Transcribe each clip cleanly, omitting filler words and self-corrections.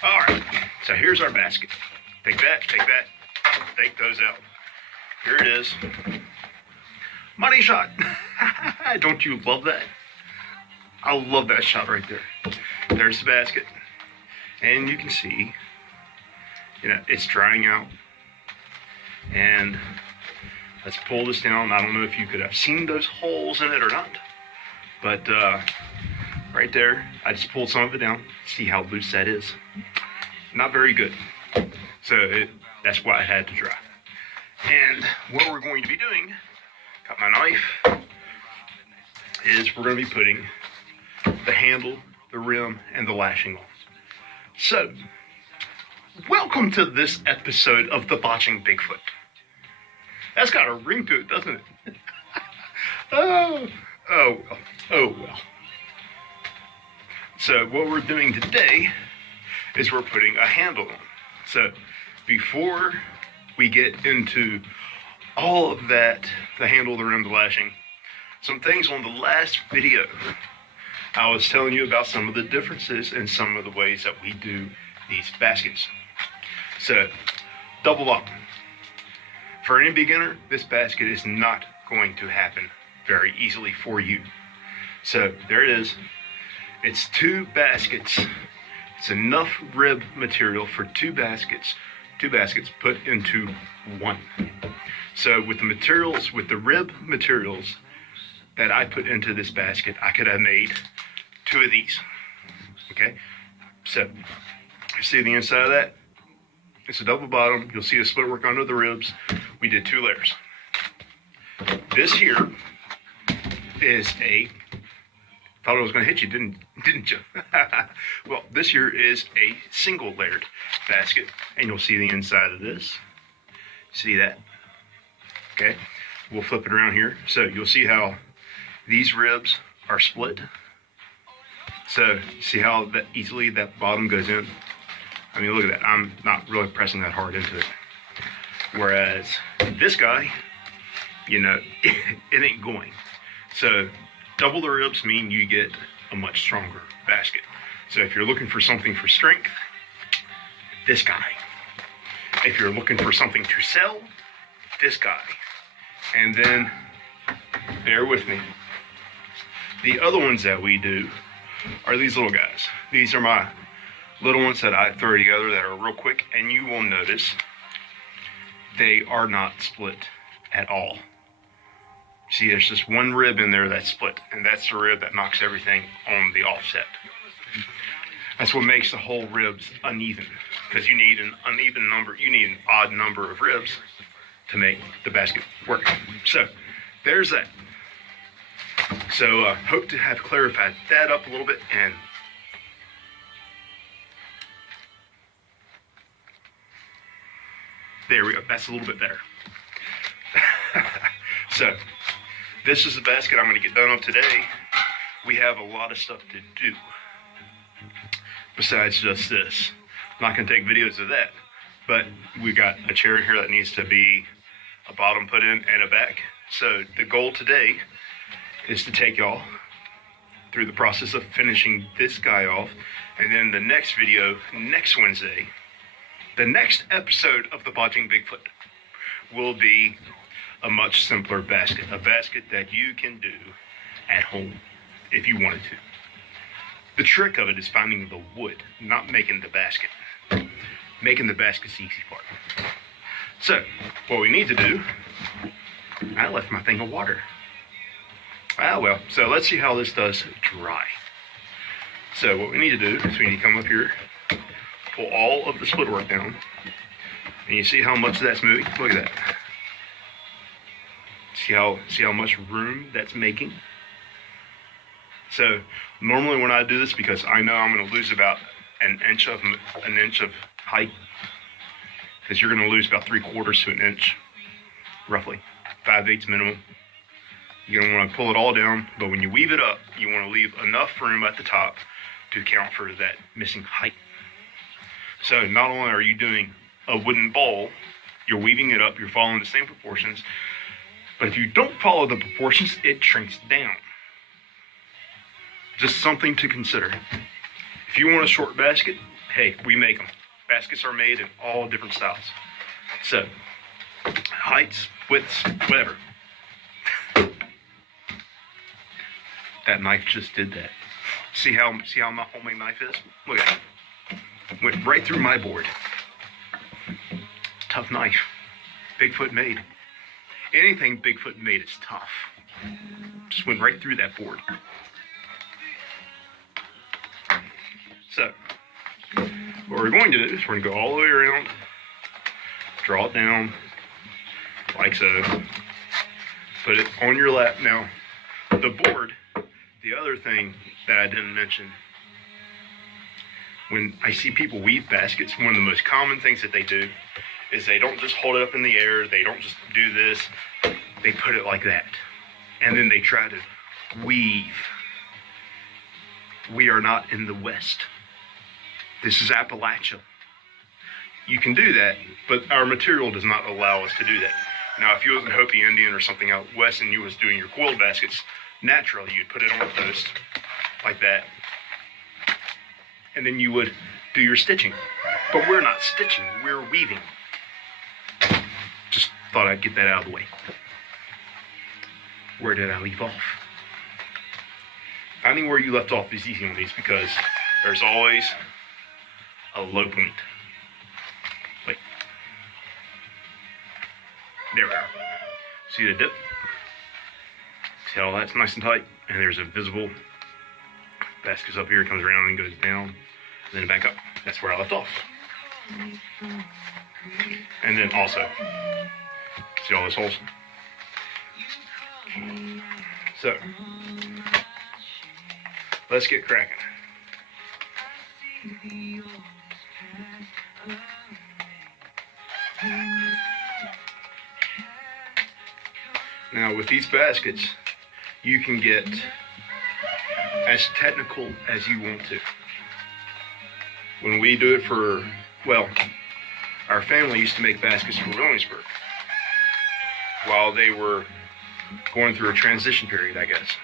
All right, so here's our basket. Take that, take those out. Here it is. Money shot. Don't you love that? I love that shot right there. There's the basket. And you can see, it's drying out. And let's pull this down. I don't know if you could have seen those holes in it or not. But right there, I just pulled some of it down. See how loose that is? Not very good. So that's why I had to dry. And what we're going to be doing, got my knife, is we're going to be putting the handle, the rim, and the lashing on. So, welcome to this episode of The Botching Bigfoot. That's got a ring to it, doesn't it? Oh well. So what we're doing today is we're putting a handle on. So before we get into all of that, the handle, the rim, the lashing, some things on the last video, I was telling you about some of the differences in some of the ways that we do these baskets. So, double up. For any beginner, this basket is not going to happen very easily for you. So, there it is. It's 2 baskets. It's enough rib material for 2 baskets. 2 baskets put into 1. So, with the materials, with the rib materials that I put into this basket, I could have made 2 of these. Okay? So, you see the inside of that? It's a double bottom. You'll see a split work under the ribs. We did 2 layers. This here is a, thought I was going to hit you, didn't you? Well, this here is a single layered basket, and you'll see the inside of this. See that? Okay, we'll flip it around here. So you'll see how these ribs are split. So see how that easily that bottom goes in? I mean, look at that. I'm not really pressing that hard into it. Whereas this guy, it ain't going. So double the ribs mean you get a much stronger basket. So if you're looking for something for strength, this guy. If you're looking for something to sell, this guy. And then, bear with me, the other ones that we do are these little guys. These are my little ones that I throw together that are real quick, and you will notice they are not split at all. See, there's just one rib in there that's split, and that's the rib that knocks everything on the offset. That's what makes the whole ribs uneven, because you need an uneven number, you need an odd number of ribs to make the basket work. So, there's that. So, hope to have clarified that up a little bit, and there we go. That's a little bit better. So, this is the basket I'm going to get done on today. We have a lot of stuff to do besides just this. I'm not going to take videos of that, but we got a chair here that needs to be a bottom put in and a back. So the goal today is to take y'all through the process of finishing this guy off, and then the next video, next Wednesday, the next episode of The Botching Bigfoot will be a much simpler basket, a basket that you can do at home if you wanted to. The trick of it is finding the wood, not making the basket. Making the basket's the easy part. So, what we need to do, I left my thing of water. Ah well, so let's see how this does dry. So what we need to do is we need to come up here, pull all of the split work down, and you see how much that's moving? Look at that. See how much room that's making? So normally when I do this, because I know I'm going to lose about an inch of height, because you're going to lose about 3/4 to an inch, roughly 5/8 minimum. You're going to want to pull it all down, but when you weave it up, you want to leave enough room at the top to account for that missing height. So not only are you doing a wooden bowl, you're weaving it up, you're following the same proportions, but if you don't follow the proportions, it shrinks down. Just something to consider. If you want a short basket, hey, we make them. Baskets are made in all different styles. So, heights, widths, whatever. That knife just did that. See how my homemade knife is? Look at it. Went right through my board. Tough knife. Bigfoot made. Anything Bigfoot made is tough. Just went right through that board. So, what we're going to do is we're going to go all the way around, draw it down, like so, put it on your lap. Now, the board, the other thing that I didn't mention, when I see people weave baskets, one of the most common things that they do is they don't just hold it up in the air, they don't just do this, they put it like that. And then they try to weave. We are not in the West. This is Appalachia. You can do that, but our material does not allow us to do that. Now, if you was a Hopi Indian or something out west and you was doing your coiled baskets, naturally you'd put it on a post like that, and then you would do your stitching. But we're not stitching, we're weaving. Just thought I'd get that out of the way. Where did I leave off? Finding where you left off is easy on these because there's always a low point. Wait. There we are. See the dip? See how that's nice and tight? And there's a visible basket's up here, comes around and goes down, and then back up. That's where I left off. And then also, see all those holes? So, let's get cracking. Now with these baskets, you can get as technical as you want to. When we do it for, well, our family used to make baskets for Williamsburg while they were going through a transition period, I guess.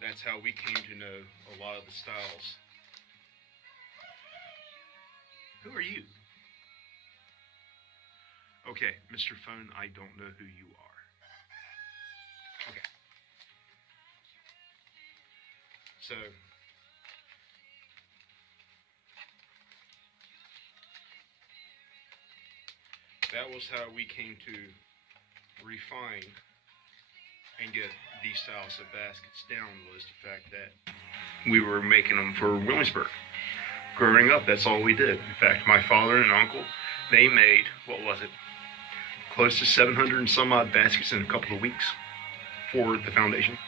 That's how we came to know a lot of the styles. Who are you? Okay, Mr. Phone, I don't know who you are. Okay. So, that was how we came to refine and get these styles of baskets down, was the fact that we were making them for Williamsburg. Growing up, that's all we did. In fact, my father and uncle, they made, what was it, close to 700 and some odd baskets in a couple of weeks for the foundation.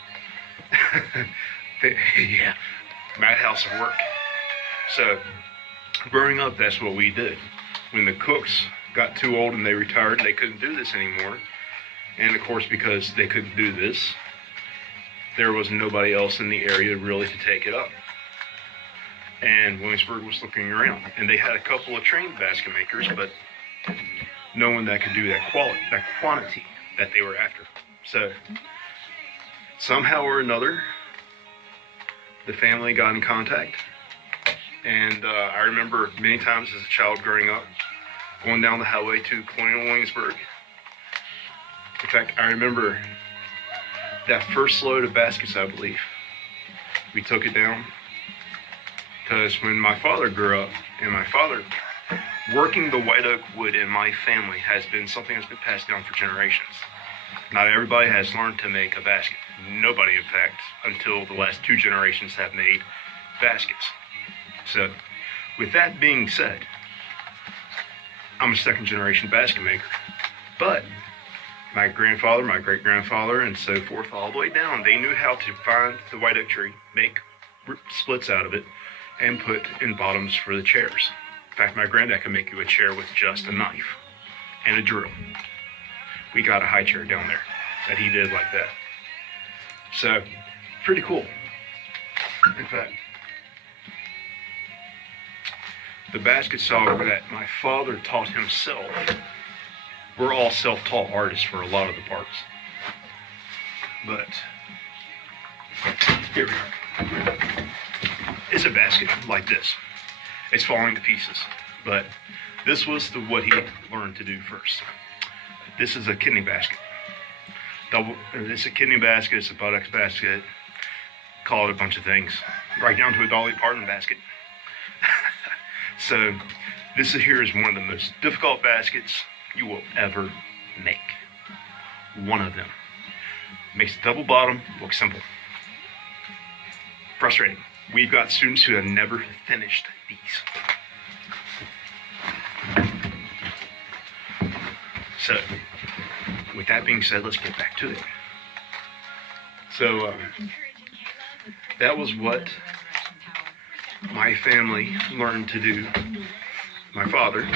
Yeah, madhouse of work. So, growing up, that's what we did. When the cooks got too old and they retired, they couldn't do this anymore. And of course, because they couldn't do this, there was nobody else in the area really to take it up. And Williamsburg was looking around, and they had a couple of trained basket makers, but no one that could do that quantity that they were after. So somehow or another, the family got in contact, and I remember many times as a child growing up, going down the highway to Colonial Williamsburg. In fact, I remember that first load of baskets, I believe. We took it down, because when my father grew up, and my father, working the white oak wood in my family has been something that's been passed down for generations. Not everybody has learned to make a basket. Nobody, in fact, until the last 2 generations have made baskets. So, with that being said, I'm a 2nd generation basket maker. But my grandfather, my great-grandfather, and so forth, all the way down, they knew how to find the white oak tree, make splits out of it, and put in bottoms for the chairs. In fact, my granddad could make you a chair with just a knife and a drill. We got a high chair down there that he did like that. So, pretty cool. In fact, the basket style that my father taught himself, we're all self-taught artists for a lot of the parts. But, here we are. It's a basket like this. it's falling to pieces. But this was what he learned to do first. This is a kidney basket. It's a kidney basket, it's a buttocks basket, call it a bunch of things, right down to a Dolly Parton basket. So this here is one of the most difficult baskets you will ever make. One of them. Makes the double bottom look simple. Frustrating. We've got students who have never finished these. So, with that being said, let's get back to it. So, that was what my family learned to do. My father,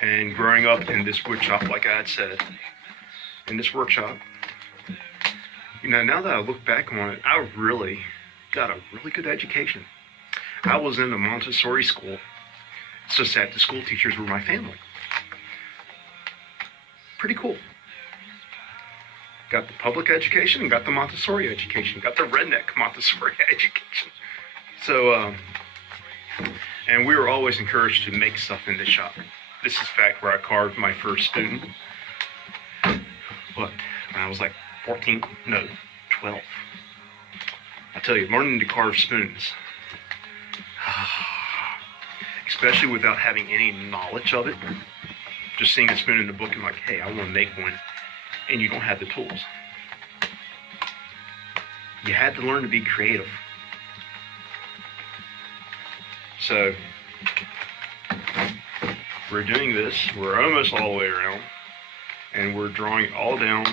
and growing up in this wood shop, like I had said, in this workshop, now that I look back on it, I really got a really good education. I was in a Montessori school. It's just that the school teachers were my family. Pretty cool. Got the public education and got the Montessori education. Got the redneck Montessori education. So, and we were always encouraged to make stuff in this shop. This is in fact where I carved my first spoon. But when I was like 12. I tell you, learning to carve spoons, especially without having any knowledge of it, just seeing a spoon in the book and like, hey, I want to make one, and you don't have the tools. You had to learn to be creative. So, we're doing this, we're almost all the way around, and we're drawing it all down.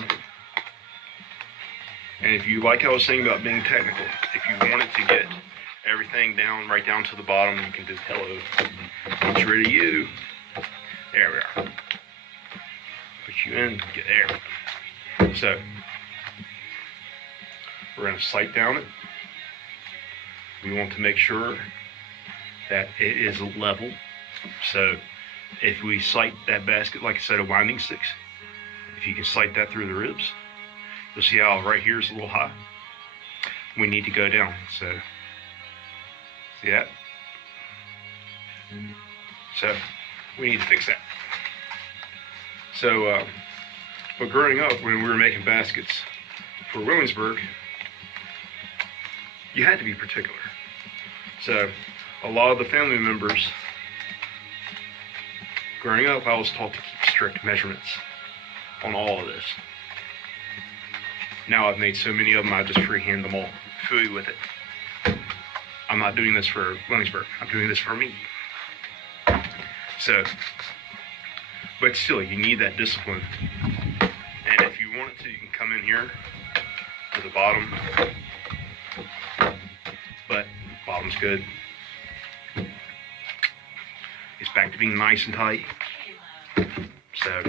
And if you, like I was saying about being technical, if you wanted to get everything down, right down to the bottom, you can do hello, get rid of you. There we are. Put you in, get there. So, we're going to sight down it. We want to make sure that it is level. So, if we sight that basket, like I said, of winding sticks, if you can sight that through the ribs, you'll see how right here is a little high. We need to go down. So, see that? So, we need to fix that. So, but growing up, when we were making baskets for Williamsburg, you had to be particular. So, a lot of the family members, growing up, I was taught to keep strict measurements on all of this. Now I've made so many of them, I just freehand them all, fooey with it. I'm not doing this for Williamsburg, I'm doing this for me. So, but still, you need that discipline. And if you want to, you can come in here to the bottom. But bottom's good. It's back to being nice and tight. So,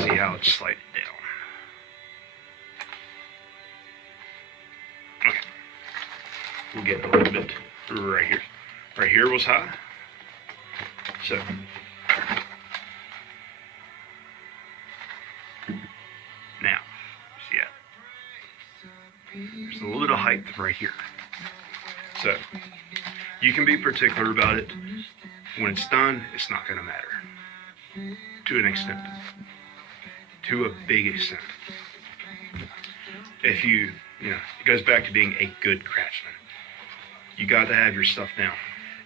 see how it's slided down. Okay. We'll get a little bit right here. Right here was high. So, now, see that? There's a little bit of height right here. So, you can be particular about it. When it's done, it's not going to matter. To an extent. To a big extent. If you know, it goes back to being a good craftsman. You got to have your stuff down.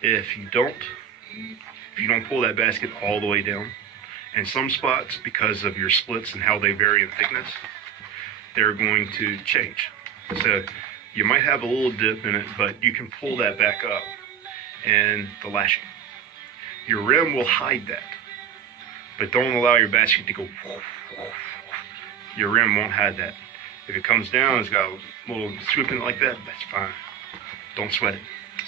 If you don't pull that basket all the way down, in some spots, because of your splits and how they vary in thickness, they're going to change. So you might have a little dip in it, but you can pull that back up and the lashing. Your rim will hide that, but don't allow your basket to go. Your rim won't hide that. If it comes down, it's got a little swoop in it like that, that's fine. Don't sweat it.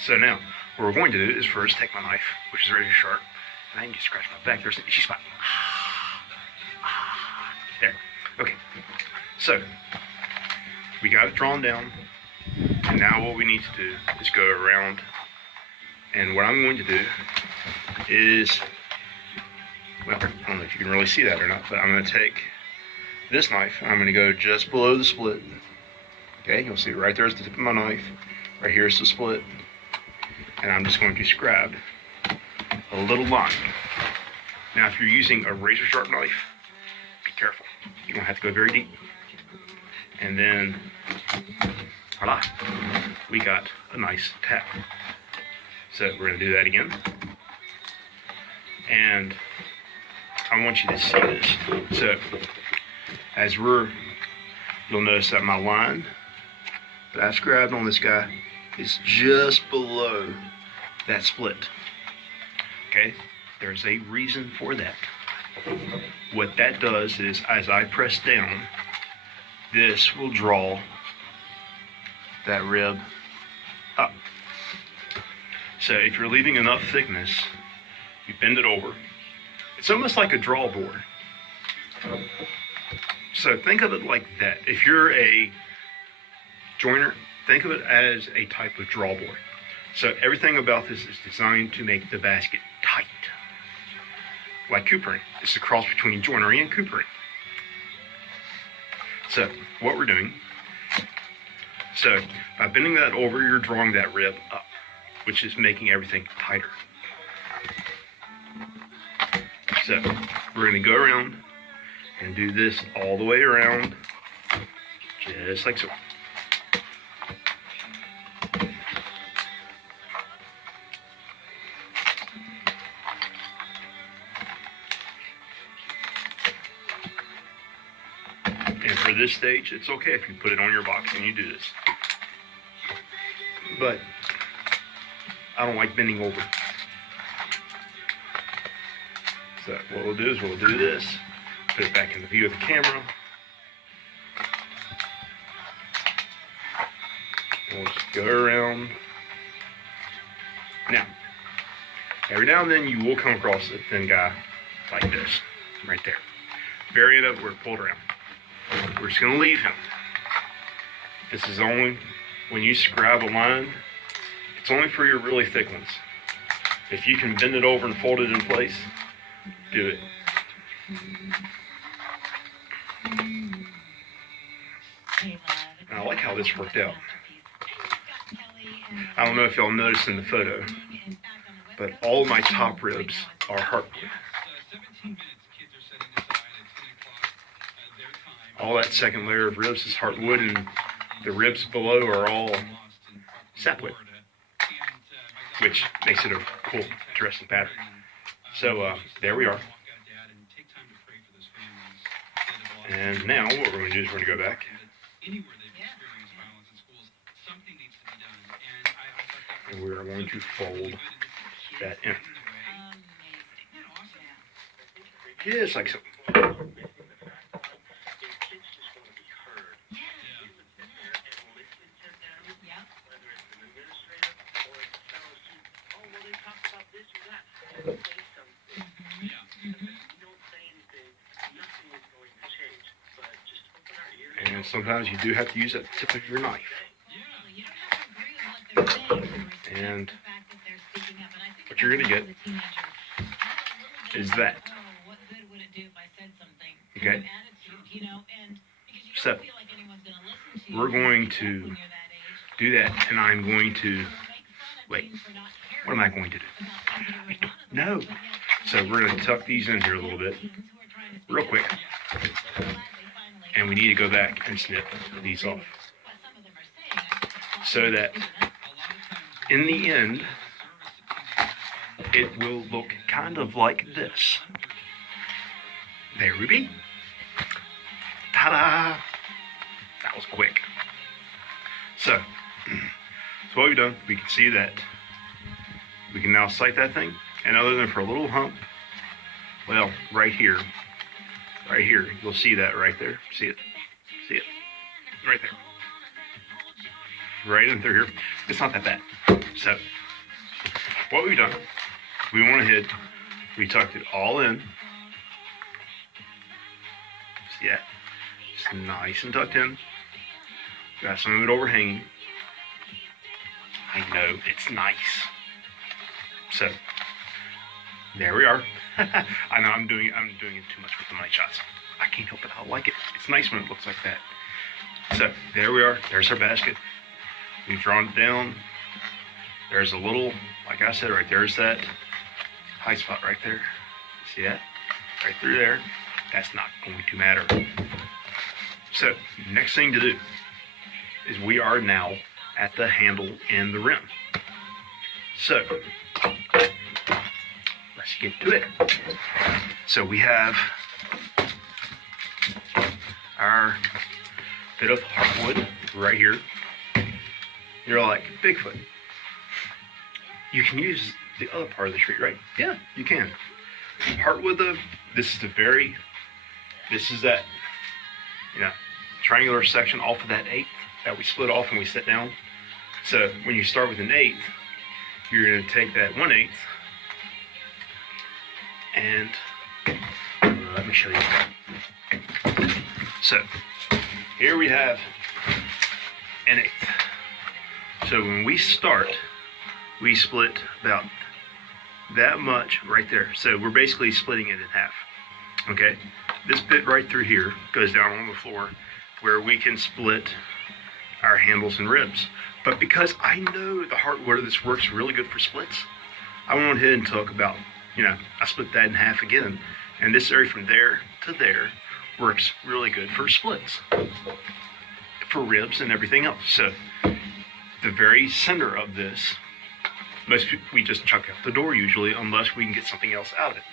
So now, what we're going to do is first take my knife, which is very sharp, and I can just scratch my back. There's an itchy spot. There. Okay. So, we got it drawn down, and now what we need to do is go around, and what I'm going to do is, well, I don't know if you can really see that or not, but I'm going to take this knife, and I'm going to go just below the split. Okay, you'll see right there's the tip of my knife. Right here is the split. And I'm just going to scribe a little line. Now, if you're using a razor sharp knife, be careful. You don't have to go very deep. And then, voila, we got a nice tap. So we're going to do that again. And I want you to see this. So, as you'll notice that my line that I scribed on this guy is just below that split. Okay, there's a reason for that. What that does is, as I press down, this will draw that rib up. So if you're leaving enough thickness, you bend it over. It's almost like a draw board. So think of it like that. If you're a joiner, think of it as a type of draw board. So everything about this is designed to make the basket tight. Like coopering. It's a cross between joinery and coopering. So what we're doing, so by bending that over, you're drawing that rib up, which is making everything tighter. So we're going to go around and do this all the way around, just like so. And for this stage, it's okay if you put it on your box and you do this. But I don't like bending over. So what we'll do is we'll do this, put it back in the view of the camera. We'll just go around. Now, every now and then you will come across a thin guy like this, right there. Vary it up where it pulled around. We're just going to leave him. This is only, when you scribe a line, it's only for your really thick ones. If you can bend it over and fold it in place, do it. And I like how this worked out. I don't know if y'all noticed in the photo, but all my top ribs are heartwood. All that second layer of ribs is heartwood, and the ribs below are all sapwood, which makes it a cool, interesting pattern. So there we are. And now what we're going to do is we're going to go back. And we are going to fold that in. Just like so. And sometimes you do have to use that tip of your knife. And what you're going to get is that. Okay? So, we're going to do that, and I'm going to, wait, what am I going to do? I don't know. So we're going to tuck these in here a little bit, real quick. And we need to go back and snip these off. So that in the end, it will look kind of like this. There we be. Ta-da! That was quick. So what we've done, we can see that we can now sight that thing. And other than for a little hump, well, right here, you'll see that right there. See it? See it? Right there. Right in through here. It's not that bad. So, what we've done, we went ahead, we tucked it all in. See that? It's nice and tucked in. Got some of it overhanging. I know, it's nice. So, there we are. I know I'm doing it too much with the night shots. I can't help it. I like it. It's nice when it looks like that. So there we are. There's our basket. We've drawn it down. There's a little like I said, right there's that high spot right there. See that? Right through there. That's not going to matter. So, next thing to do is we are now at the handle and the rim. So, let's get to it. So we have our bit of hardwood right here. You're like, Bigfoot, you can use the other part of the tree, right? Yeah, you can. Hardwood, though, this is that, triangular section off of that eighth that we split off when we sit down. So when you start with an eighth, you're going to take that 1/8 and let me show you. So here we have an eighth. So when we start, we split about that much right there. So we're basically splitting it in half. Okay, this bit right through here goes down on the floor where we can split our handles and ribs. But because I know the hardwood of this works really good for splits, I went ahead and talk about, I split that in half again. And this area from there to there works really good for splits, for ribs and everything else. So the very center of this, we just chuck out the door usually, unless we can get something else out of it.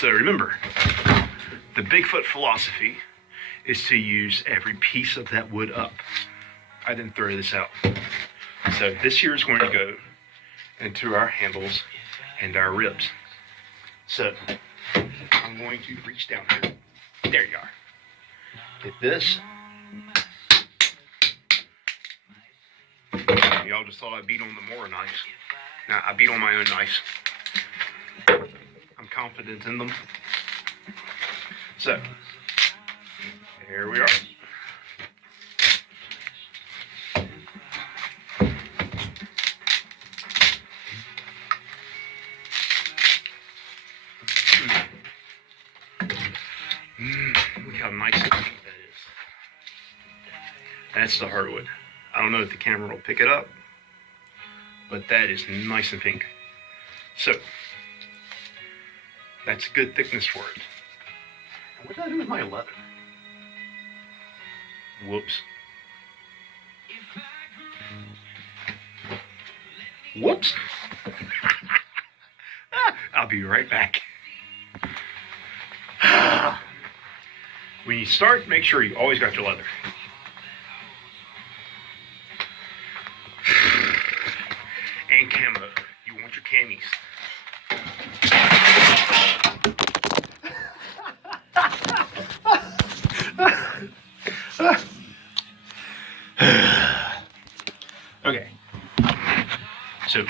So remember, the Bigfoot philosophy is to use every piece of that wood up. I didn't throw this out. So this here is going to go into our handles and our ribs. So I'm going to reach down here. There you are. Get this. Y'all just thought I beat on the Mora knives. Now I beat on my own knives. I'm confident in them. So here we are. Look how nice and pink that is. That's the hardwood. I don't know if the camera will pick it up, but that is nice and pink. So that's good thickness for it. And what did I do with my leather? Whoops. Whoops. I'll be right back. When you start, make sure you always got your leather. And camo. You want your camis. Okay. So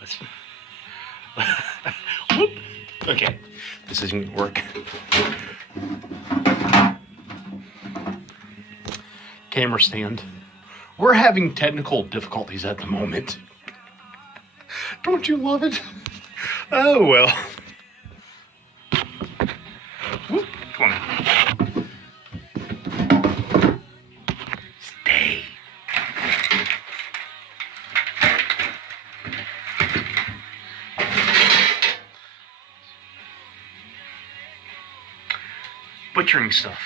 let's whoop. Okay. This isn't gonna work. Camera stand. We're having technical difficulties at the moment. Don't you love it? Oh well. Whoop. Come on. Stay. Butchering stuff.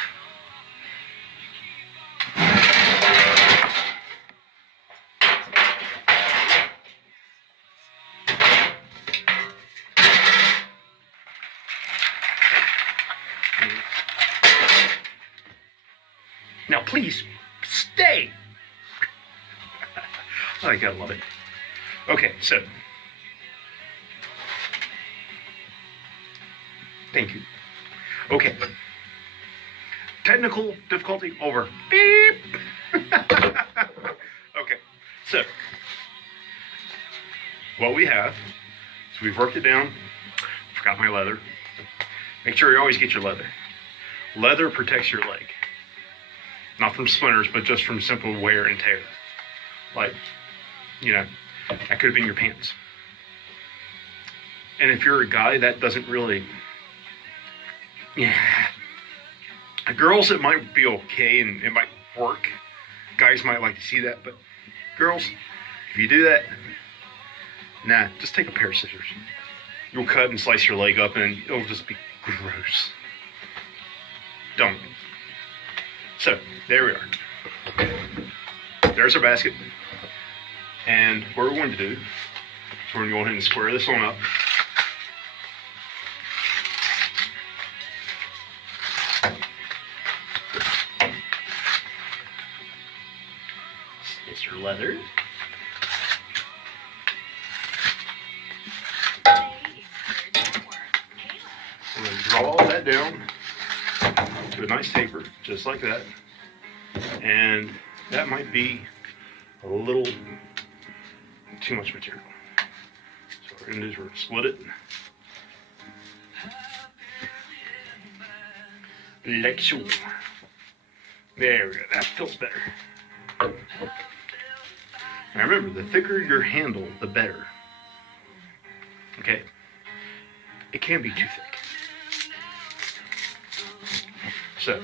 Now please, stay. Oh, I gotta love it. Okay, so. Thank you. Okay. Technical difficulty over. Beep. Okay, so. What we have is we've worked it down. Forgot my leather. Make sure you always get your leather. Leather protects your leg. Not from splinters, but just from simple wear and tear. Like, that could have been your pants. And if you're a guy, that doesn't really, Girls, it might be okay and it might work. Guys might like to see that, but girls, if you do that, nah, just take a pair of scissors. You'll cut and slice your leg up and it'll just be gross. Don't. So, there we are. There's our basket. And what we're going to do is we're going to go ahead and square this on up. It's your leather. I'm going to draw that down to a nice taper, just like that. And that might be a little too much material. So what we're going to do is we're going to split it. Like so. There we go. That feels better. Now remember, the thicker your handle, the better. Okay? It can be too thick. So,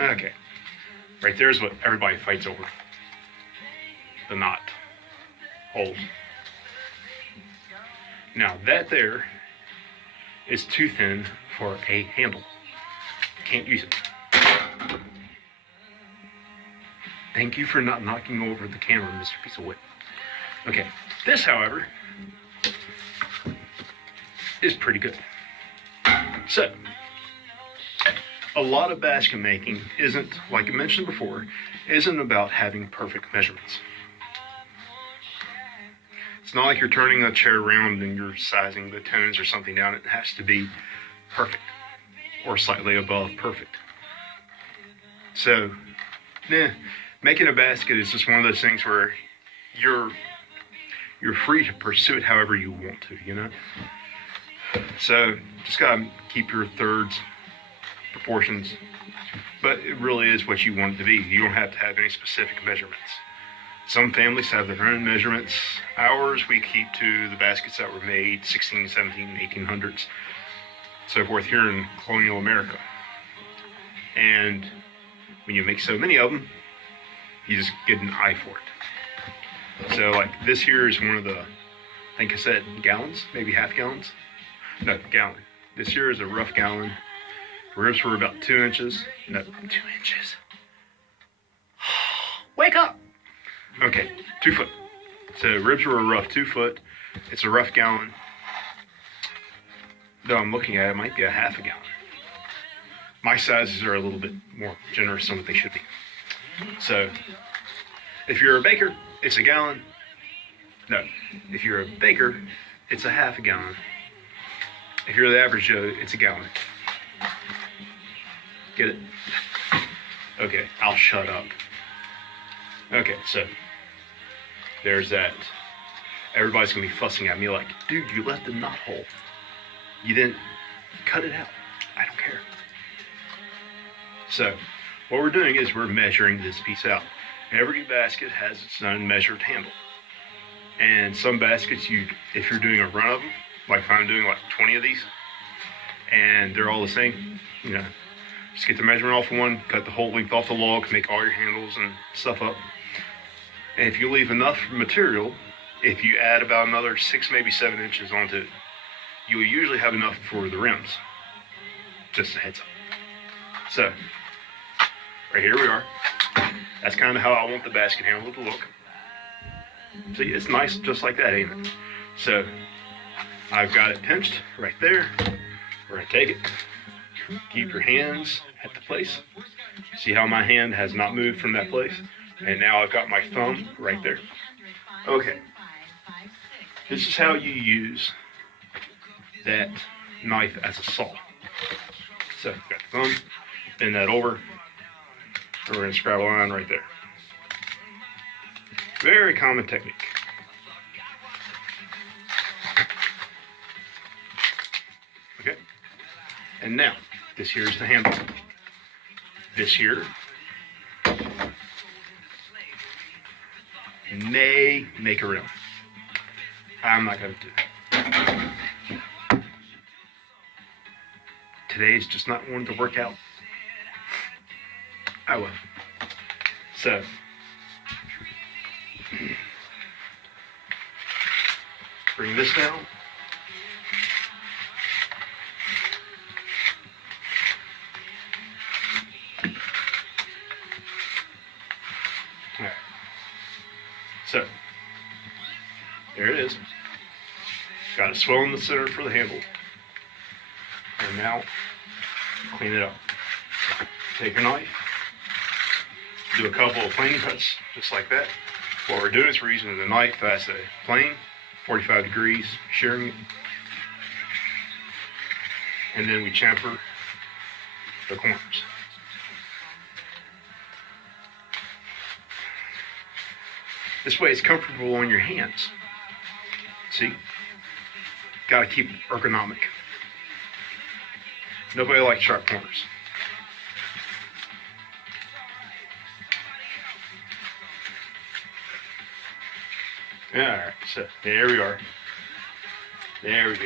okay, right there's what everybody fights over. The knot hole. Now that there is too thin for a handle. Can't use it. Thank you for not knocking over the camera, Mr. Piece of Wood. Okay, this, however, is pretty good. So, a lot of basket making isn't, like I mentioned before, isn't about having perfect measurements. It's not like you're turning a chair around and you're sizing the tones or something down. It has to be perfect or slightly above perfect. So, making a basket is just one of those things where you're free to pursue it however you want to, you know? So, just gotta keep your thirds, proportions, but it really is what you want it to be. You don't have to have any specific measurements. Some families have their own measurements. Ours, we keep to the baskets that were made 16, 17, 1800s, so forth, here in colonial America. And when you make so many of them, you just get an eye for it. So like this here is one of the, I think I said gallons, maybe half gallons. No, gallon. This here is a rough gallon. Ribs were about 2 inches. No, 2 inches. Wake up! Okay, 2 foot. So ribs were a rough 2 foot. It's a rough gallon. Though I'm looking at it, it might be a half a gallon. My sizes are a little bit more generous than what they should be. So, if you're a baker, it's a gallon. No, if you're a baker, it's a half a gallon. If you're the average Joe, it's a gallon. Get it? Okay, I'll shut up. Okay, so, there's that. Everybody's gonna be fussing at me like, dude, you left the knot hole. You didn't cut it out. I don't care. So, what we're doing is we're measuring this piece out. Every basket has its own measured handle. And some baskets, if you're doing a run of them, like if I'm doing like 20 of these, and they're all the same, you know, just get the measurement off of one, cut the whole length off the log, make all your handles and stuff up. And if you leave enough material, if you add about another 6, maybe 7 inches onto it, you'll usually have enough for the rims. Just a heads up. So, right here we are. That's kind of how I want the basket handle to look. See, it's nice just like that, ain't it? So, I've got it pinched right there. We're going to take it. Keep your hands at the place. See how my hand has not moved from that place? And now I've got my thumb right there. Okay. This is how you use that knife as a saw. So, got the thumb, bend that over. We're going to scrap a line right there. Very common technique. Okay. And now, this here is the handle. This here may make a rim. I'm not going to do it. Today's just not one to work out. I will. So, bring this down. Alright. So, there it is. Got a swell in the center for the handle. And now, clean it up. Take your knife. Do a couple of plane cuts, just like that. What we're doing is we're using the knife as a plane, 45 degrees, shearing it. And then we chamfer the corners. This way it's comfortable on your hands. See? Gotta keep it ergonomic. Nobody likes sharp corners. Alright, so there we are. There we go.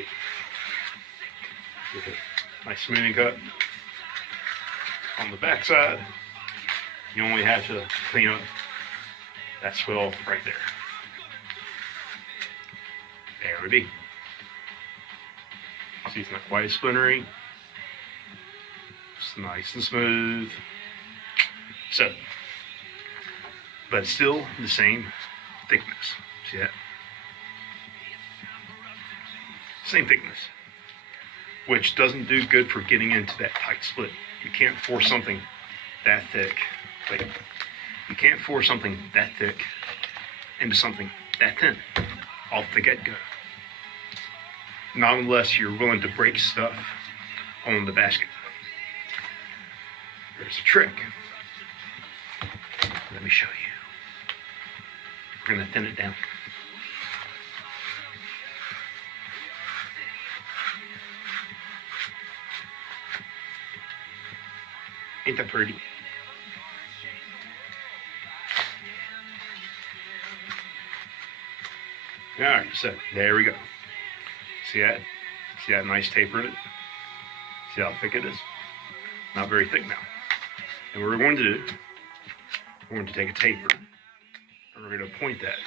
Nice smoothing cut. On the back side, you only have to clean up that swell right there. There we be. See, it's not quite as splintery. It's nice and smooth. So, but still the same thickness. See that? Same thickness. Which doesn't do good for getting into that tight split. You can't force something that thick. Like, you can't force something that thick into something that thin off the get-go. Not unless you're willing to break stuff on the basket. There's a trick. Let me show you. We're going to thin it down. Ain't that pretty? Alright, so there we go. See that? See that nice taper in it? See how thick it is? Not very thick now. And what we're going to do, we're going to take a taper and we're going to point that.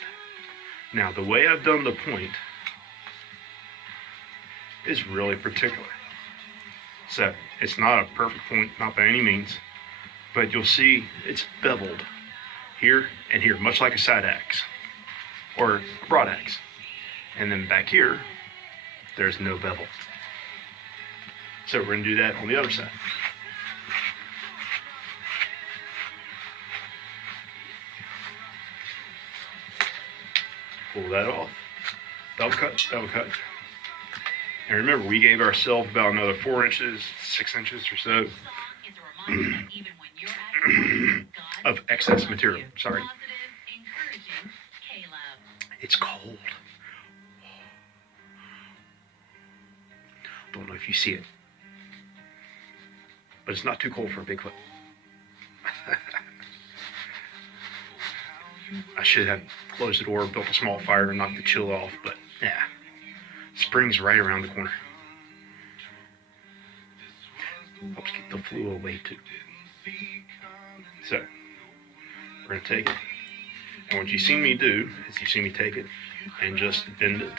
Now, the way I've done the point is really particular. So, it's not a perfect point, not by any means, but you'll see it's beveled here and here, much like a side axe or a broad axe. And then back here, there's no bevel. So we're going to do that on the other side. Pull that off. Bevel cut, bevel cut. And remember, we gave ourselves about another 4 inches, 6 inches or so of excess material. Sorry. It's cold. Don't know if you see it, but it's not too cold for a Bigfoot. I should have closed the door, built a small fire, and knocked the chill off, but yeah, spring's right around the corner. Helps keep the flu away too. So, we're going to take it, and what you see me do is you see me take it and just bend it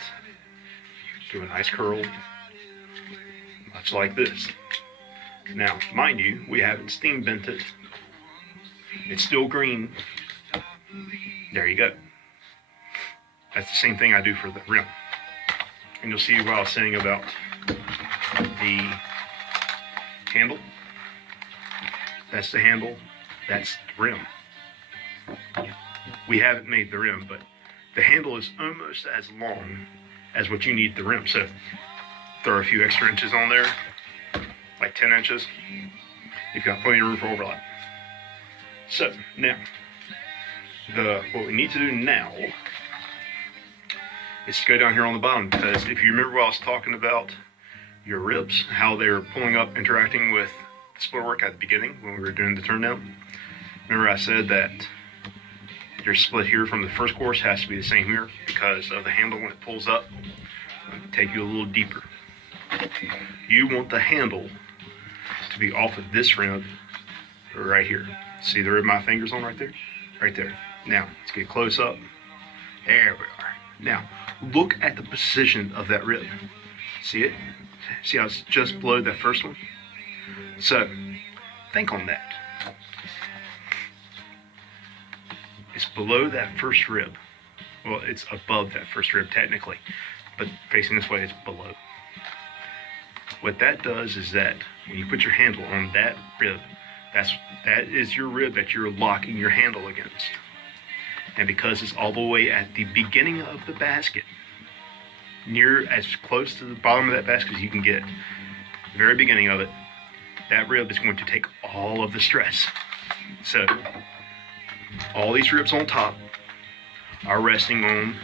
to a nice curl, much like this. Now, mind you, we haven't steam bent it. It's still green. There you go. That's the same thing I do for the rim. And you'll see what I was saying about the handle. That's the handle. That's the rim. We haven't made the rim, but the handle is almost as long as what you need the rim. So throw a few extra inches on there, like 10 inches. You've got plenty of room for overlap. So now, what we need to do now is to go down here on the bottom, because if you remember what I was talking about your ribs, how they were pulling up, interacting with the split work at the beginning when we were doing the turn down. Remember I said that Your split here from the first course has to be the same here because of the handle when it pulls up. It'll take you a little deeper. You want the handle to be off of this rib right here. See the rib my finger's on right there? Right there. Now, let's get close up. There we are. Now, look at the position of that rib. See it? See how it's just below that first one? So, think on that. It's below that first rib. Well, it's above that first rib technically, but facing this way, it's below. What that does is that when you put your handle on that rib, that is your rib that you're locking your handle against. And because it's all the way at the beginning of the basket, near as close to the bottom of that basket as you can get, the very beginning of it, that rib is going to take all of the stress. So, all these ribs on top are resting on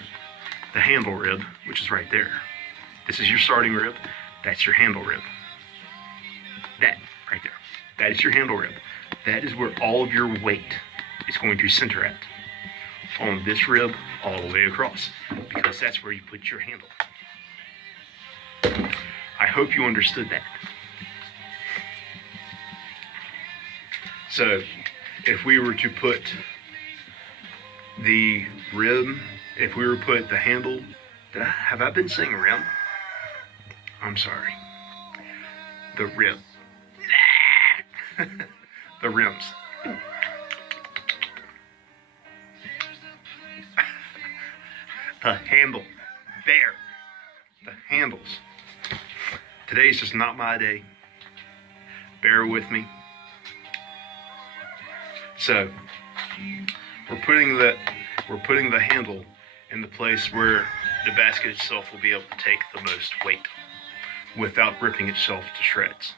the handle rib, which is right there. This is your starting rib. That's your handle rib. That right there. That is your handle rib. That is where all of your weight is going to center at. On this rib all the way across. Because that's where you put your handle. I hope you understood that. So, if we were to put the rib, if we were to put the handle, have I been saying rim? I'm sorry. The rib. The rims. The handle. There. The handles. Today's just not my day. Bear with me. So, we're putting the handle in the place where the basket itself will be able to take the most weight without ripping itself to shreds.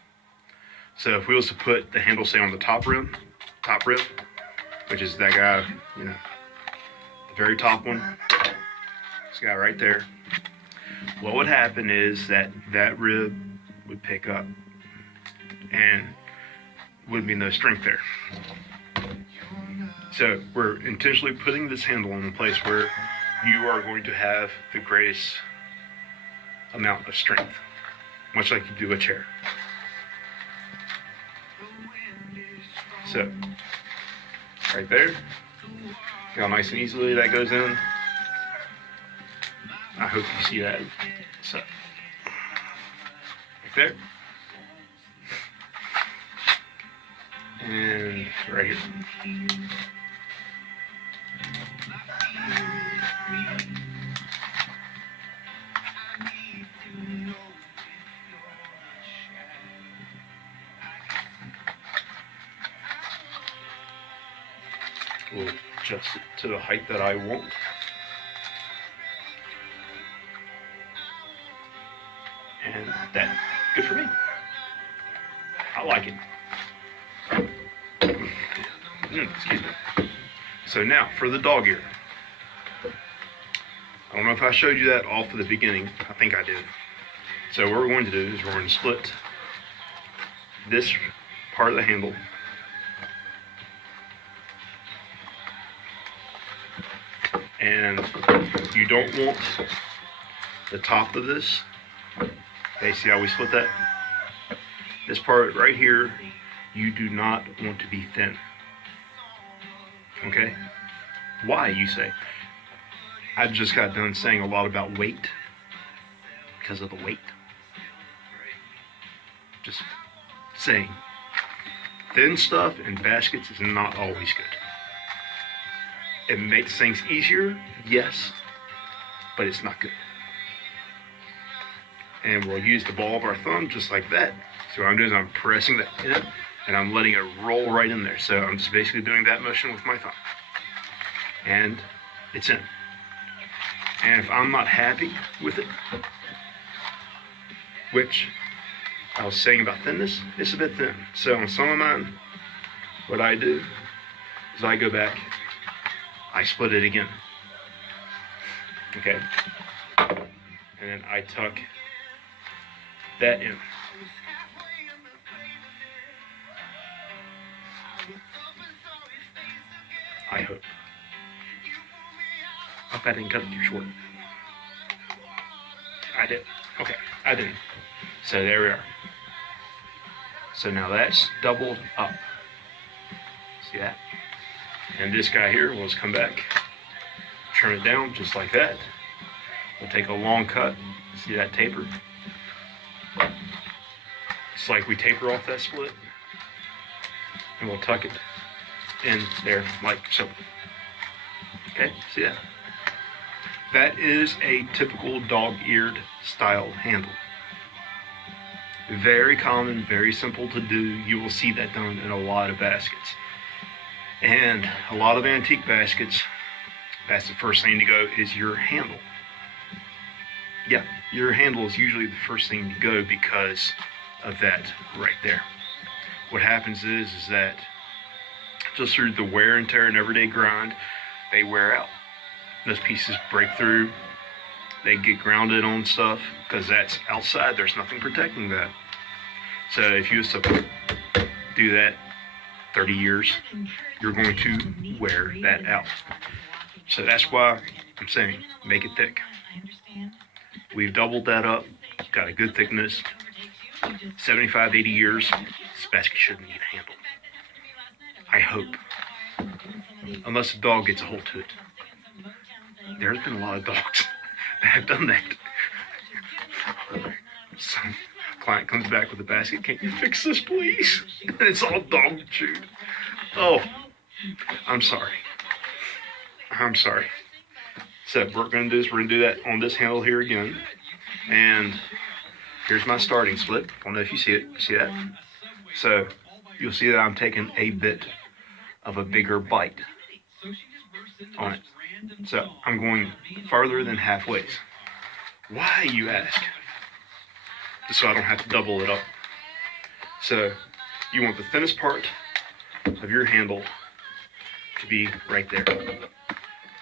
So if we was to put the handle, say, on the top rib, which is that guy, the very top one, this guy right there, what would happen is that rib would pick up and wouldn't be no strength there. So we're intentionally putting this handle in a place where you are going to have the greatest amount of strength, much like you do a chair. So, right there, see how nice and easily that goes in? I hope you see that. So, right there. And right here. We'll adjust it to the height that I want. And that's good for me. I like it. Excuse me. So now for the dog ear. I don't know if I showed you that off at the beginning. I think I did. So what we're going to do is we're going to split this part of the handle and you don't want the top of this. Okay, see how we split that? This part right here, you do not want to be thin. Okay? Why, you say? I just got done saying a lot about weight because of the weight. Just saying. Thin stuff in baskets is not always good. It makes things easier, yes, but it's not good. And we'll use the ball of our thumb just like that. So what I'm doing is I'm pressing that in and I'm letting it roll right in there. So I'm just basically doing that motion with my thumb. And it's in. And if I'm not happy with it, which I was saying about thinness, it's a bit thin. So on some of mine, what I do is I go back, I split it again. Okay? And then I tuck that in. I hope. I didn't cut it too short. I did. Okay, I didn't. So there we are. So now that's doubled up. See that? And this guy here, we'll just come back, trim it down just like that. We'll take a long cut. See that taper? It's like we taper off that split. And we'll tuck it in there like so. Okay, see that? That is a typical dog-eared style handle. Very common, very simple to do. You will see that done in a lot of baskets. And a lot of antique baskets, that's the first thing to go is your handle. Yeah, your handle is usually the first thing to go because of that right there. What happens is that just through the wear and tear and everyday grind, they wear out. Those pieces break through, they get grounded on stuff because that's outside, there's nothing protecting that. So if you used to do that 30 years, you're going to wear that out. So that's why I'm saying make it thick. We've doubled that up, got a good thickness. 75, 80 years, this basket shouldn't need a handle. I hope. Unless the dog gets a hold to it. There's been a lot of dogs that have done that. Some client comes back with a basket, "Can't you fix this, please?" And it's all dog chewed. Oh, I'm sorry. I'm sorry. So what we're going to do is we're going to do that on this handle here again. And here's my starting split. I don't know if you see it. See that? So you'll see that I'm taking a bit of a bigger bite on it. So I'm going farther than halfway. Why, you ask? Just so I don't have to double it up. So you want the thinnest part of your handle to be right there.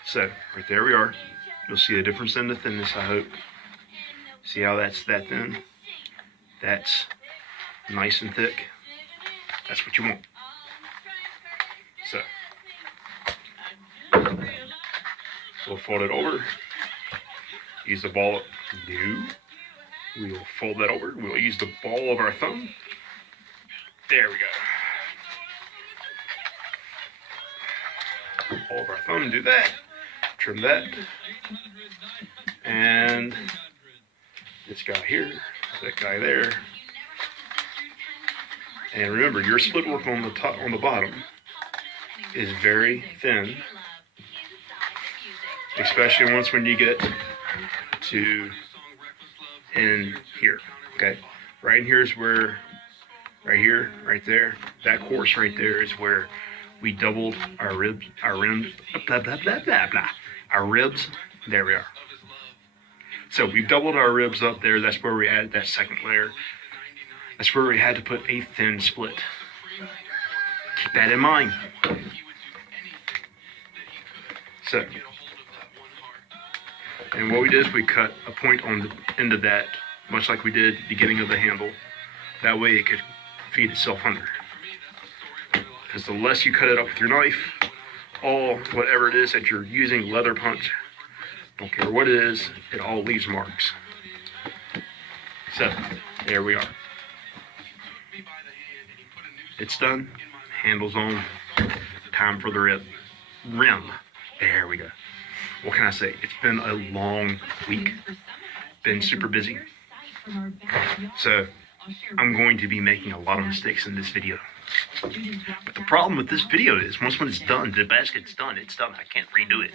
So right there we are. You'll see a difference in the thinness, I hope. See how that's that thin? That's nice and thick. That's what you want. So we'll fold it over. Use the ball. We will fold that over. We'll use the ball of our thumb. There we go. Ball of our thumb, do that. Trim that. And this guy here, that guy there. And remember, your split work on the top, on the bottom, is very thin, especially once when you get to in here. Okay, right in here is where, right here, right there, that course right there is where we doubled our ribs, our rims, blah blah blah blah blah, our ribs. There we are. So we've doubled our ribs up there. That's where we added that second layer. That's where we had to put a thin split. Keep that in mind. So, and what we did is we cut a point on the end of that, much like we did at the beginning of the handle. That way it could feed itself under. Because the less you cut it up with your knife, whatever it is that you're using, leather punch, don't care what it is, it all leaves marks. So, there we are. It's done. Handle's on. Time for the rim. There we go. What can I say? It's been a long week. Been super busy. So, I'm going to be making a lot of mistakes in this video. But the problem with this video is, once when it's done, the basket's done, it's done. I can't redo it.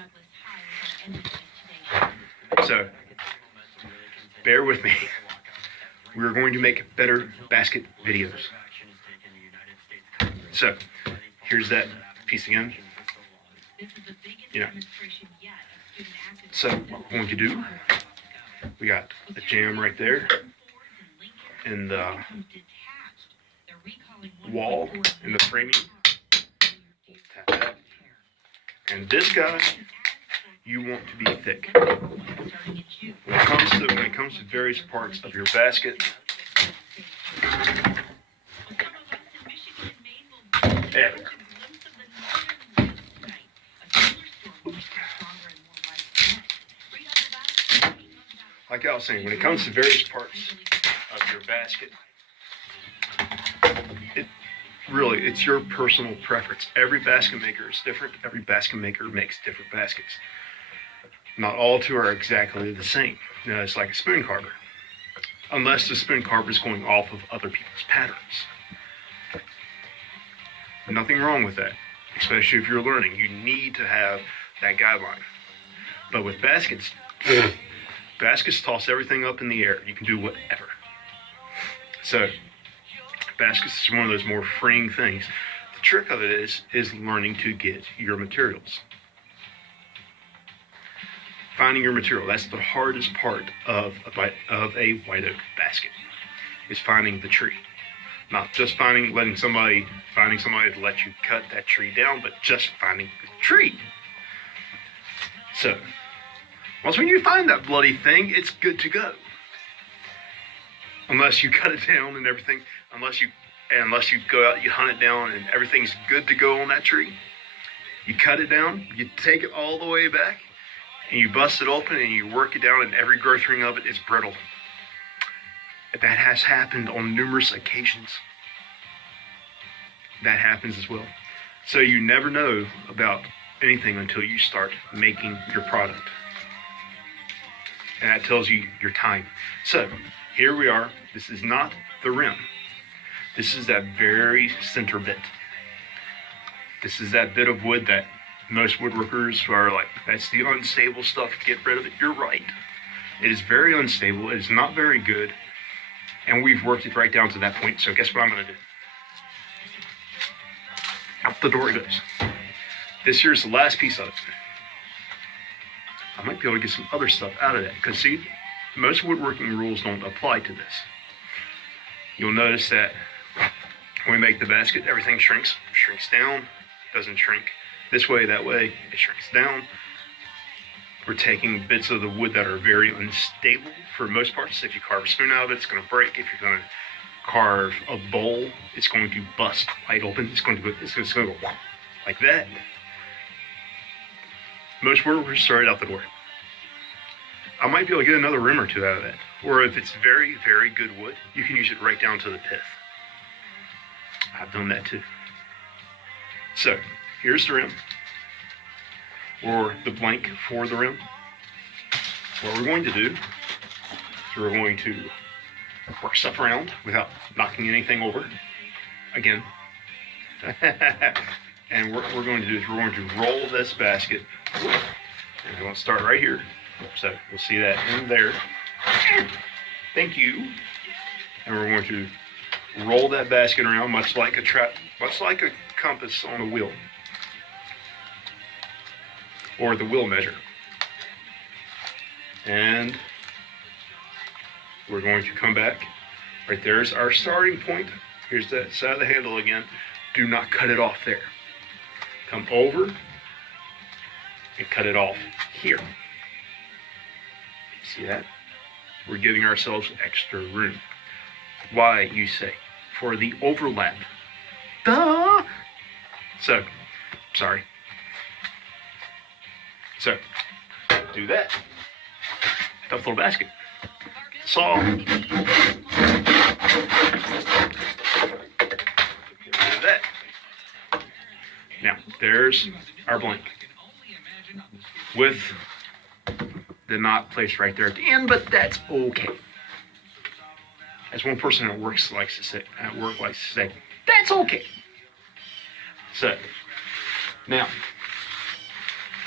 So, bear with me. We're going to make better basket videos. So, here's that piece again. You know. So, what we're going to do, we got a jam right there in the wall, in the framing. Tap that. And this guy, you want to be thick. When it comes to various parts of your basket, there we go. like I was saying, when it comes to various parts of your basket, it's your personal preference. Every basket maker is different. Every basket maker makes different baskets. Not all two are exactly the same. You know, it's like a spoon carver. Unless the spoon carver is going off of other people's patterns. Nothing wrong with that. Especially if you're learning. You need to have that guideline. But with baskets, baskets toss everything up in the air. You can do whatever. So, baskets is one of those more freeing things. The trick of it is learning to get your materials. Finding your material. That's the hardest part of a white oak basket, is finding the tree. Not just finding somebody to let you cut that tree down, but just finding the tree. So, once when you find that bloody thing, it's good to go. Unless you cut it down and everything, unless you go out, you hunt it down and everything's good to go on that tree. You cut it down, you take it all the way back, and you bust it open and you work it down, and every growth ring of it is brittle. That has happened on numerous occasions. That happens as well. So you never know about anything until you start making your product. And that tells you your time. So here we are. This is not the rim. This is that very center bit. This is that bit of wood that most woodworkers are like, that's the unstable stuff, get rid of it. You're right. It is very unstable. It is not very good. And we've worked it right down to that point. So guess what I'm going to do? Out the door it goes. This here's the last piece of it. I might be able to get some other stuff out of that. Because see, most woodworking rules don't apply to this. You'll notice that when we make the basket, everything shrinks down, doesn't shrink this way, that way, it shrinks down. We're taking bits of the wood that are very unstable for most parts. If you carve a spoon out of it, it's going to break. If you're going to carve a bowl, it's going to bust wide open. It's going to go like that. Most woodworkers throw it out the door. I might be able to get another rim or two out of that. Or if it's very, very good wood, you can use it right down to the pith. I've done that too. So, here's the rim, or the blank for the rim. What we're going to do is we're going to work stuff around without knocking anything over. Again. And what we're going to do is we're going to roll this basket. And we're going to start right here. So you'll see that in there. Thank you. And we're going to roll that basket around much like a compass on a wheel. Or the wheel measure. And we're going to come back. Right there's our starting point. Here's that side of the handle again. Do not cut it off there. Come over and cut it off here. See that? We're giving ourselves extra room. Why, you say? For the overlap. Duh! So, sorry. So, do that. Tough little basket. Saw. Do that. Now, there's our blank. With the knot placed right there at the end, but that's okay. As one person at work likes to say, that's okay. So, now,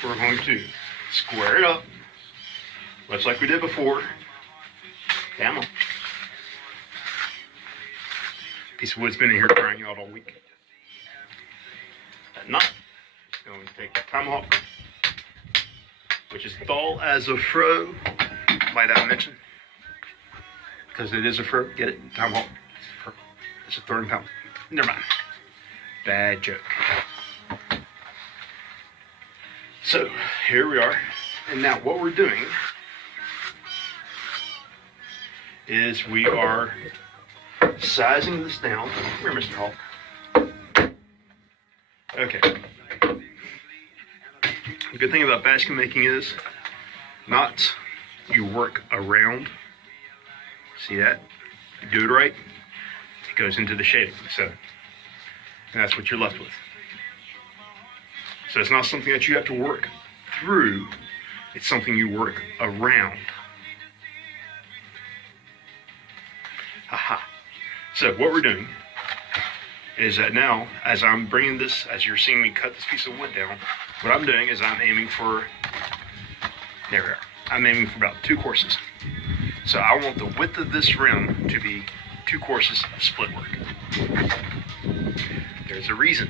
we're going to square it up, much like we did before. Come on. Piece of wood's been in here crying out all week. That knot is going to take the tomahawk, which is dull as a fro, might I mention. Because it is a fro. Get it? Tomahawk. It's a throwing pound. Never mind. Bad joke. So, here we are. And now what we're doing is we are sizing this down. Come here, Mr. Hawk. Okay. The good thing about basket making is knots you work around. See that? You do it right, it goes into the shaping. So, and that's what you're left with. So it's not something that you have to work through, it's something you work around. Aha. So what we're doing is that now, as I'm bringing this, as you're seeing me cut this piece of wood down, what I'm doing is I'm aiming for, there we are, I'm aiming for about 2 courses. So I want the width of this rim to be 2 courses of split work. There's a reason.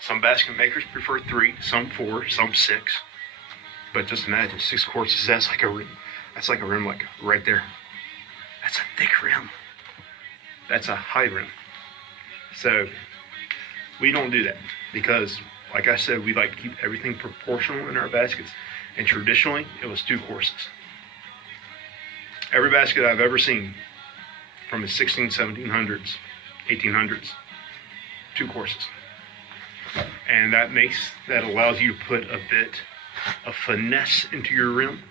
Some basket makers prefer 3, some 4, some 6. But just imagine 6 courses, that's like a rim. That's like a rim like right there. That's a thick rim. That's a high rim. So we don't do that because, like I said, we like to keep everything proportional in our baskets. And traditionally, it was 2 courses. Every basket I've ever seen from the 1700s, 1800s, 2 courses. And that allows you to put a bit of finesse into your rim.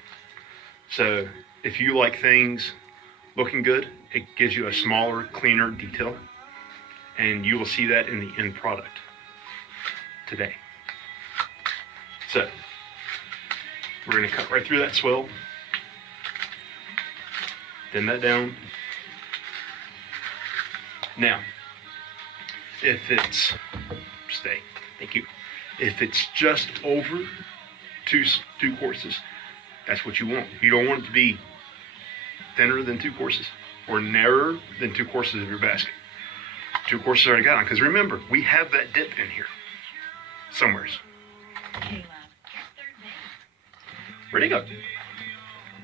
So if you like things looking good, it gives you a smaller, cleaner detail. And you will see that in the end product today. So we're going to cut right through that swell. Thin that down. Now, if it's, thank you. If it's just over two courses, that's what you want. You don't want it to be thinner than 2 courses or narrower than 2 courses of your basket. 2 courses already got on, because remember, we have that dip in here somewheres. Where'd it go?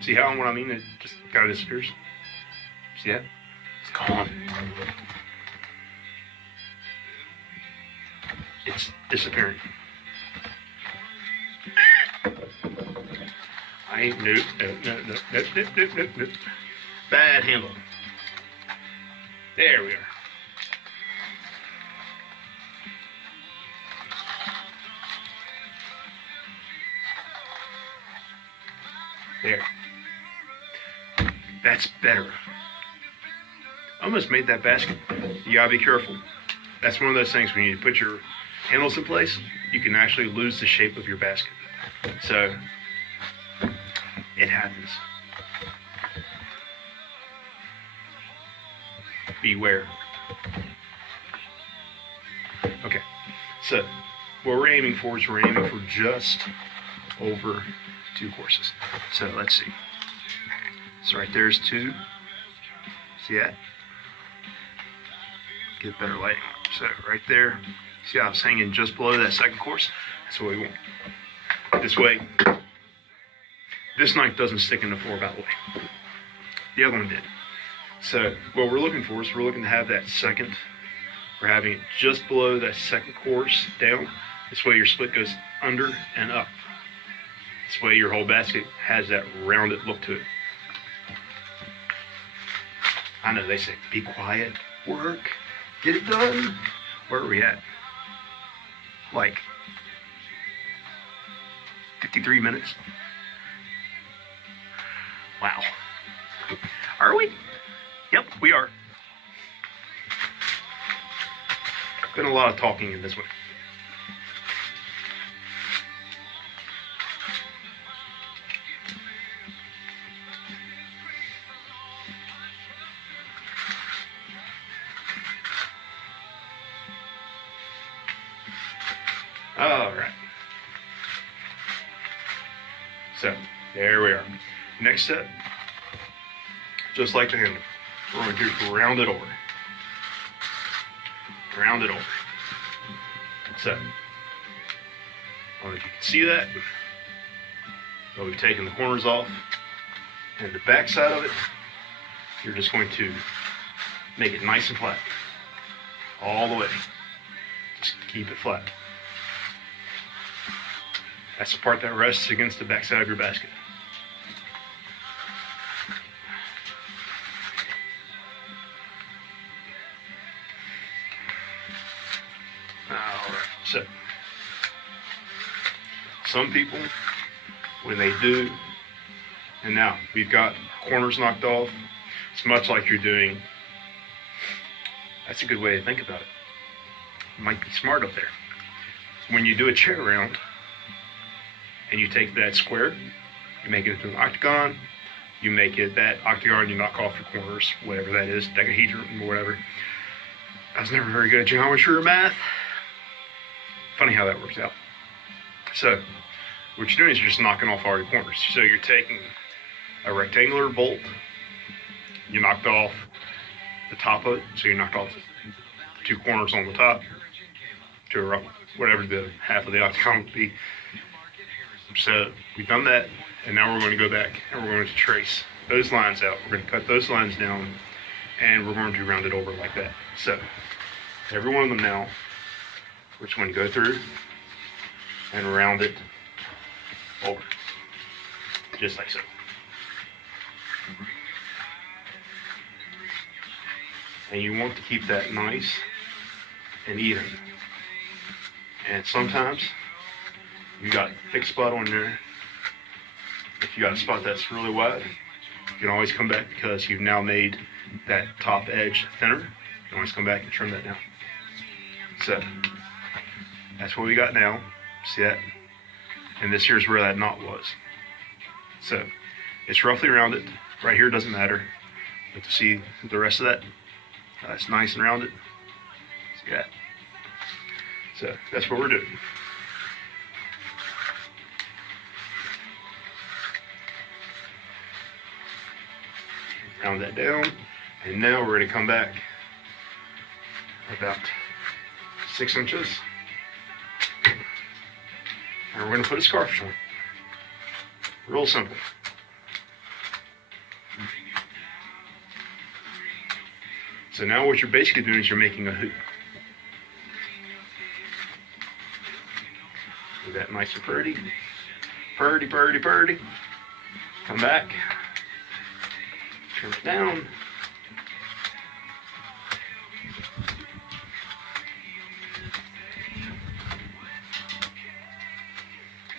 See how, what I mean, it just kind of disappears? See that? It's gone. It's disappearing. I ain't, nope. Bad handle. There we are. There. That's better. Almost made that basket. You gotta be careful. That's one of those things when you put your handles in place, you can actually lose the shape of your basket. So, it happens. Beware. Okay, so what we're aiming for is we're aiming for just over 2 courses. So let's see. So right there's 2. See that? Get better lighting. So right there, see how it's hanging just below that 2nd course? That's what we want. This way, this knife doesn't stick in the floor about the way. The other one did. So what we're looking for is we're looking to have that 2nd, we're having it just below that 2nd course down. This way your split goes under and up. This way your whole basket has that rounded look to it. I know they say, be quiet, work, get it done. Where are we at? Like 53 minutes. Wow. Are we? Yep, we are. Been a lot of talking in this one. All right. So, there we are. Next step, just like the handle, we're going to round it over. Round it over. So, I don't know if you can see that, but we've taken the corners off, and the back side of it, you're just going to make it nice and flat. All the way. Just keep it flat. That's the part that rests against the back side of your basket. Alright, so some people, when they do And now we've got corners knocked off. It's much like you're doing. That's a good way to think about it. You might be smart up there. When you do a chair round and you take that square, you make it into an octagon, you make it that octagon, you knock off your corners, whatever that is, dodecahedron or whatever. I was never very good at geometry or math. Funny how that works out. So what you're doing is you're just knocking off all your corners. So you're taking a rectangular bolt, you knocked off the top of it, so you knocked off the 2 corners on the top to whatever the half of the octagon would be. So we've done that, and now we're going to go back and we're going to trace those lines out. We're going to cut those lines down, and we're going to round it over like that. So every one of them now, we're just going to go through and round it over, just like so. And you want to keep that nice and even. And sometimes you got a thick spot on there. If you got a spot that's really wide, you can always come back because you've now made that top edge thinner. You can always come back and trim that down. So that's what we got now. See that? And this here's where that knot was. So it's roughly rounded. Right here doesn't matter. But to see the rest of that, that's nice and rounded. See that? So that's what we're doing. Round that down, and now we're going to come back about 6 inches, and we're going to put a scarf joint. Real simple. So now what you're basically doing is you're making a hoop. Do that nice and pretty. Purdy, purdy, purdy. Come back. Trim it down.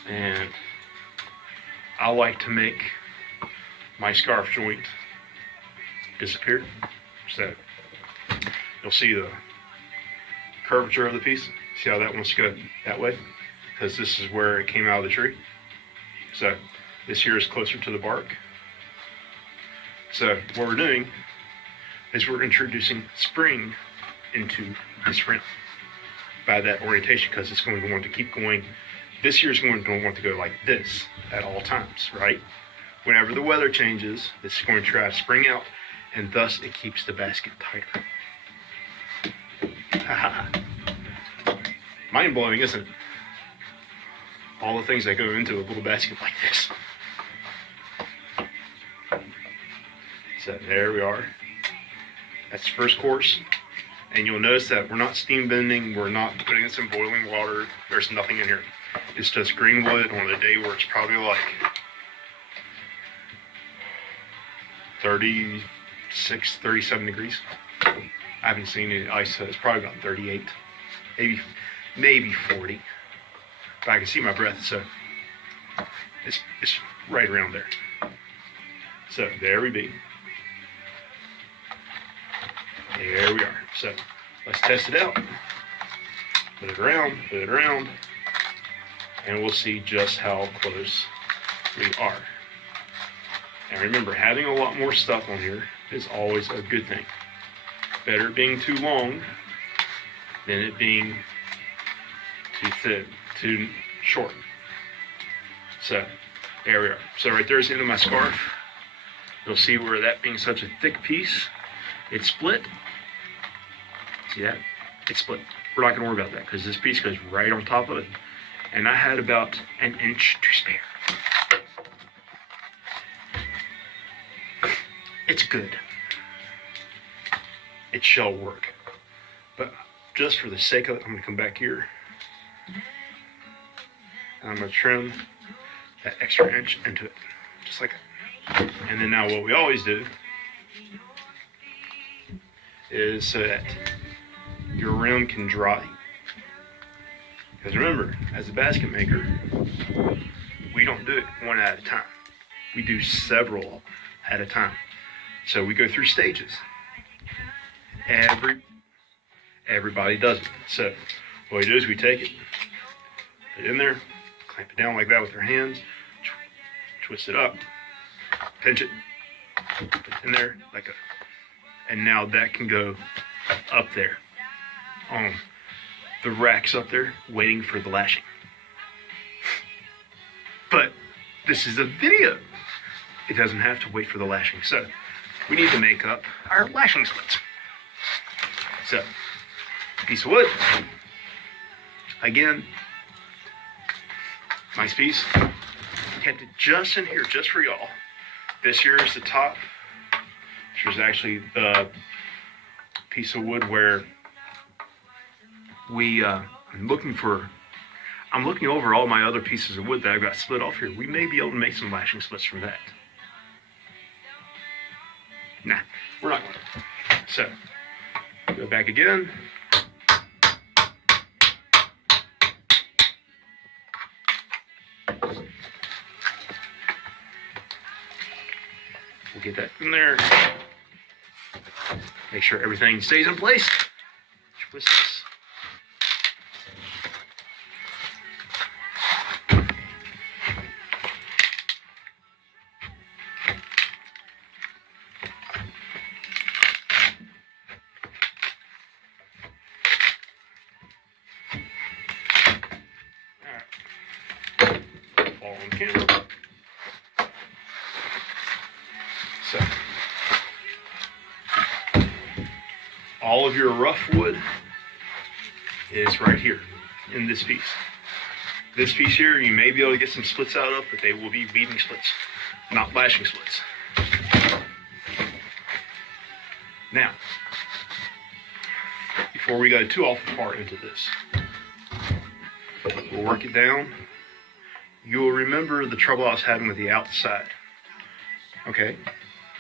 And I like to make my scarf joint disappear. So you'll see the curvature of the piece. See how that wants to go that way? Because this is where it came out of the tree. So this here is closer to the bark. So what we're doing is we're introducing spring into this rim by that orientation, because it's going to want to keep going. This here is going to want to go like this at all times, right? Whenever the weather changes, this is going to try to spring out, and thus it keeps the basket tighter. Mind blowing, isn't it? All the things that go into a little basket like this. So there we are. That's the first course. And you'll notice that we're not steam bending, we're not putting this in boiling water. There's nothing in here. It's just green wood on a day where it's probably like 36, 37 degrees. I haven't seen any ice, so it's probably about 38, maybe 40. But I can see my breath, so it's right around there. So there we be. There we are. So let's test it out. Put it around, and we'll see just how close we are. And remember, having a lot more stuff on here is always a good thing. Better it being too long than it being too thin, too short. So there we are. So right there's the end of my scarf. You'll see where that being such a thick piece, it split. See that? It split. We're not going to worry about that because this piece goes right on top of it. And I had about an inch to spare. It's good. It shall work. But just for the sake of it, I'm going to come back here. And I'm going to trim that extra inch into it. Just like that. And then now what we always do is so that your rim can dry. Because remember, as a basket maker, we don't do it one at a time. We do several at a time. So we go through stages. Everybody does it. So what we do is we take it, put it in there, clamp it down like that with our hands, twist it up, pinch it, put it in there and now that can go up there on the racks up there waiting for the lashing. But this is a video. It doesn't have to wait for the lashing. So we need to make up our lashing splits. So, piece of wood. Again, nice piece. Kept it just in here, just for y'all. This here is the top. This is actually the piece of wood where I'm looking over all my other pieces of wood that I've got split off here. We may be able to make some lashing splits from that. Nah, we're not going to. So, go back again. We'll get that in there. Make sure everything stays in place. Twist this. On camera. So, all of your rough wood is right here in this piece. This piece here, you may be able to get some splits out of, but they will be beading splits, not lashing splits. Now, before we go too far into this, we'll work it down. You'll remember the trouble I was having with the outside. Okay?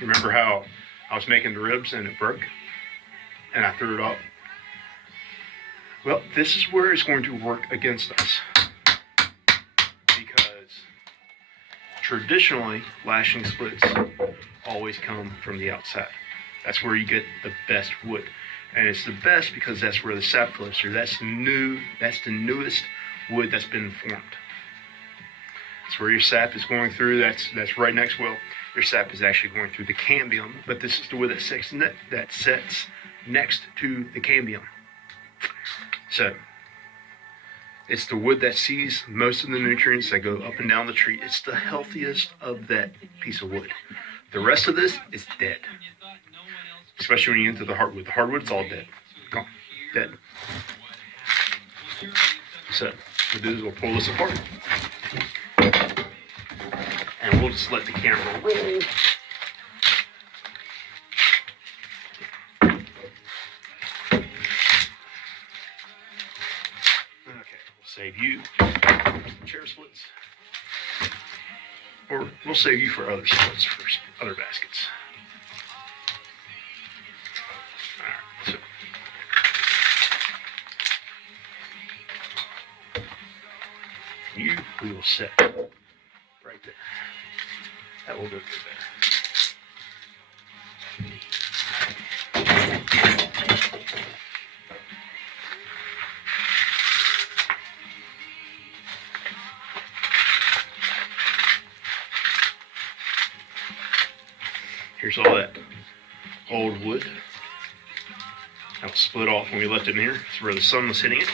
Remember how I was making the ribs and it broke? And I threw it off? Well, this is where it's going to work against us. Because traditionally, lashing splits always come from the outside. That's where you get the best wood. And it's the best because that's where the sap flows through. That's the newest wood that's been formed. That's where your sap is going through. That's right next. Well, your sap is actually going through the cambium, but this is the wood that sets next to the cambium. So it's the wood that sees most of the nutrients that go up and down the tree. It's the healthiest of that piece of wood. The rest of this is dead, especially when you get into the hardwood. The hardwood's all dead, gone, dead. So what we'll do is we'll pull this apart. And we'll just let the camera roll. Okay, we'll save you chair splits. Or we'll save you for other splits, for other baskets. Alright, so you we will set right there. That will go good there. Here's all that old wood that was split off when we left it in here. It's where the sun was hitting it.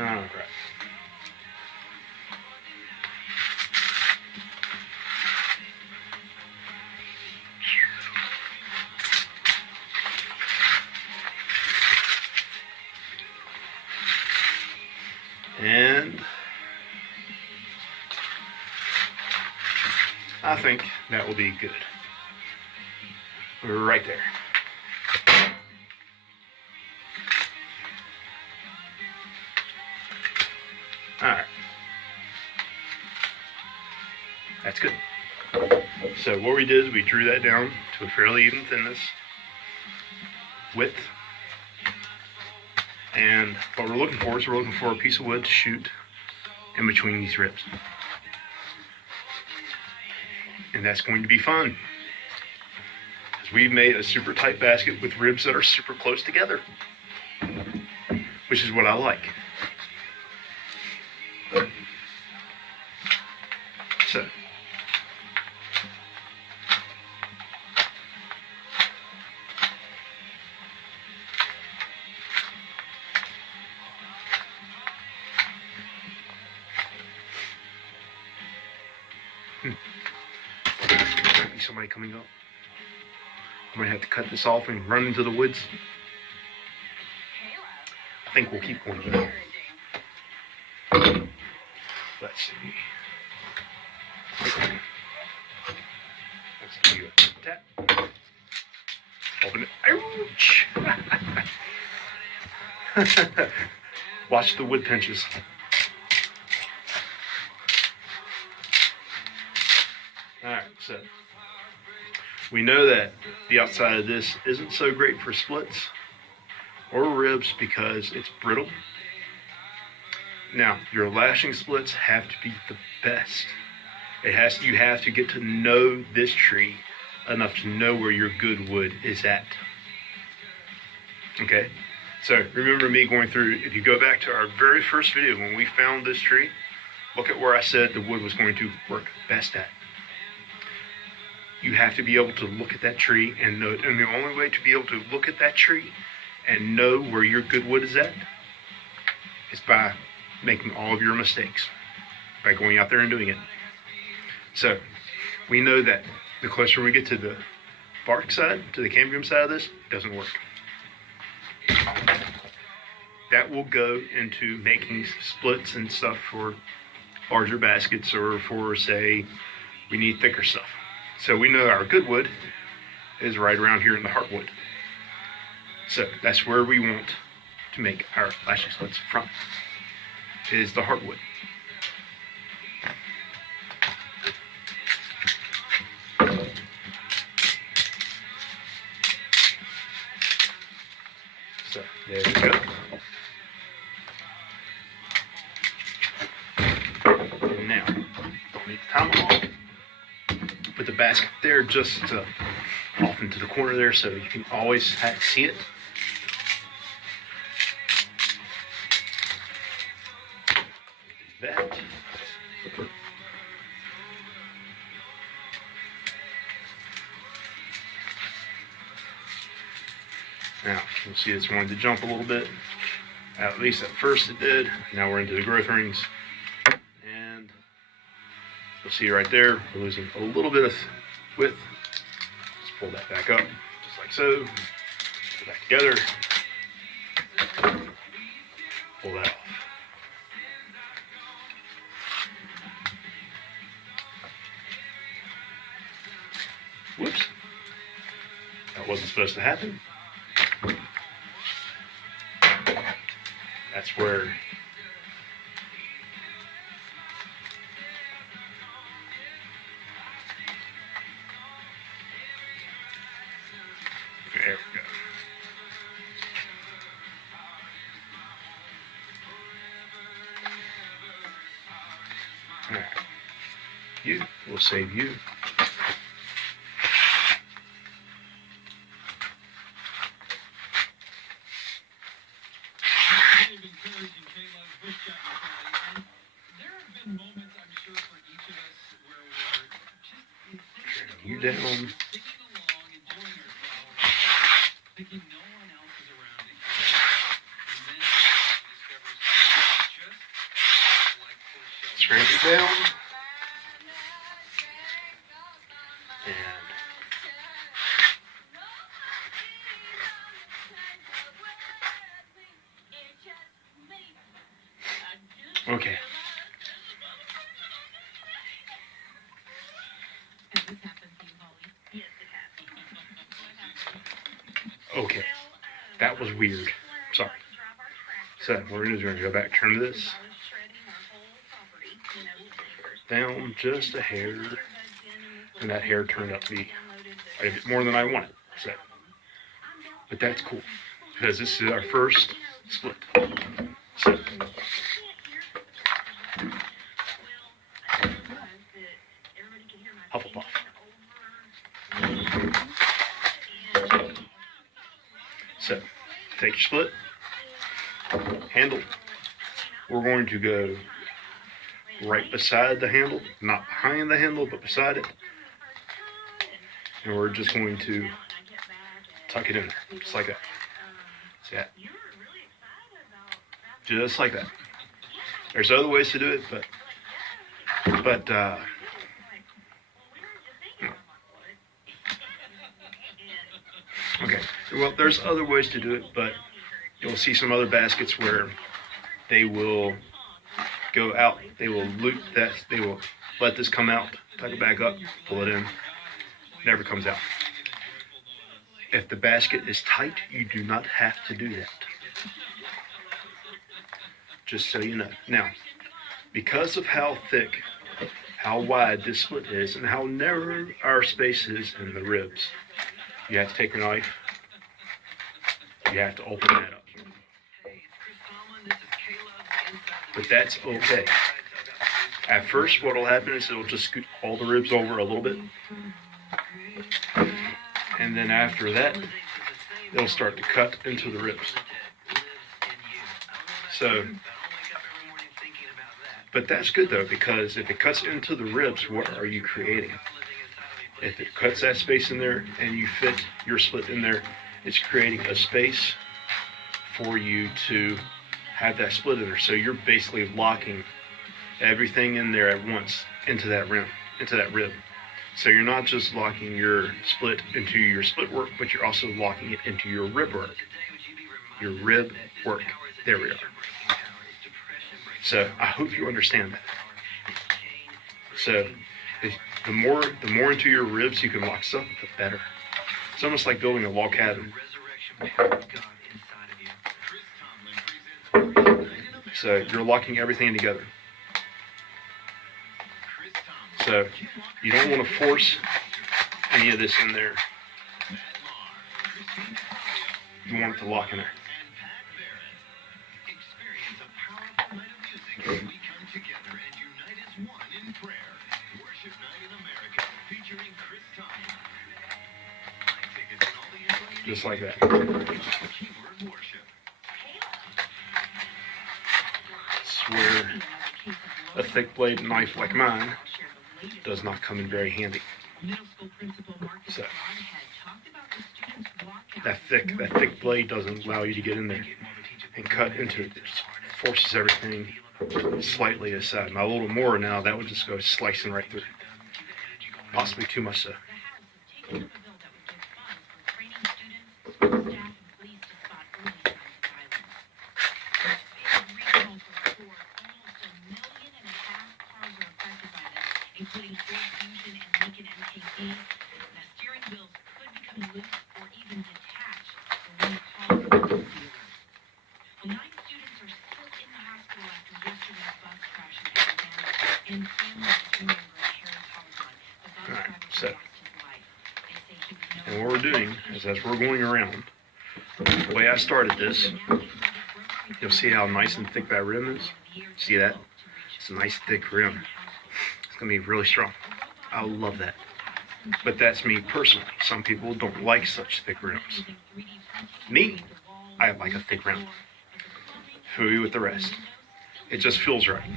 Oh, crap. And I think that will be good. We're right there. Alright. That's good. So what we did is we drew that down to a fairly even thinness, width, and what we're looking for is we're looking for a piece of wood to shoot in between these ribs. And that's going to be fun, because we've made a super tight basket with ribs that are super close together, which is what I like. So might be somebody coming up. I'm gonna have to cut this off and run into the woods. I think we'll keep going though. Let's see. Let's give you a tap. Open it. Ouch! Watch the wood pinches. Alright, so we know that the outside of this isn't so great for splits or ribs because it's brittle. Now, your lashing splits have to be the best. You have to get to know this tree enough to know where your good wood is at. Okay? So remember me going through, if you go back to our very first video when we found this tree, look at where I said the wood was going to work best at. You have to be able to look at that tree and know it. And the only way to be able to look at that tree and know where your good wood is at is by making all of your mistakes, by going out there and doing it. So we know that the closer we get to the bark side, to the cambium side of this, it doesn't work. That will go into making splits and stuff for larger baskets, or for, say, we need thicker stuff. So we know our good wood is right around here in the heartwood. So that's where we want to make our lashing splits from, is the heartwood. So there we go. And now, don't need the tomahawk. Put the basket there just off into the corner there so you can always see it. That. Now, you'll see it's wanting to jump a little bit. At least at first it did. Now we're into the growth rings. And you'll see right there, we're losing a little bit of width. Let's pull that back up, just like so. Put it back together. Pull that off. Whoops. That wasn't supposed to happen. That's where there we go. All right. You, we'll save you. You down. Scrape it down. And okay. Okay, that was weird. Sorry. So what we're going to do is we're going to go back, turn this, down just a hair, and that hair turned out to be a bit more than I wanted. So, but that's cool because this is our first split. So, Hufflepuff. So, take your split, handle. We're going to go right beside the handle, not behind the handle, but beside it. And we're just going to tuck it in there, just like that. See that? Just like that. There's other ways to do it, but okay. Well, there's other ways to do it, but you'll see some other baskets where they will go out, they will loop that, they will let this come out, tuck it back up, pull it in, never comes out. If the basket is tight, you do not have to do that. Just so you know. Now, because of how thick, how wide this split is, and how narrow our space is in the ribs, you have to take your knife, you have to open that up. But that's okay. At first, what will happen is it'll just scoot all the ribs over a little bit. And then after that, it'll start to cut into the ribs. So, but that's good though, because if it cuts into the ribs, what are you creating? If it cuts that space in there and you fit your split in there, it's creating a space for you to have that split in there. So you're basically locking everything in there at once into that rim, into that rib. So you're not just locking your split into your split work, but you're also locking it into your rib work. Your rib work. There we are. So I hope you understand that. So the more into your ribs you can lock stuff, the better. It's almost like building a log cabin. So you're locking everything together. So you don't want to force any of this in there. You want it to lock in there. Just like that. Where a thick blade knife like mine does not come in very handy. So that thick blade doesn't allow you to get in there and cut into it. It just forces everything slightly aside. Now a little more now, that would just go slicing right through. Possibly too much so. Including Ford Fusion and Lincoln MKZ. The steering wheels could become loose or even detached when you call the dealer. Well, 9 students are still in the hospital after yesterday's bus crash in Arizona, and families remember Harris Hologon. The bus driver lost his life. They say he was and what we're doing is, as we're going around, the way I started this, you'll see how nice and thick that rim is. See that? It's a nice thick rim. It's going to be really strong. I love that. But that's me personally. Some people don't like such thick rims. Me, I like a thick rim. Fooey with the rest. It just feels right.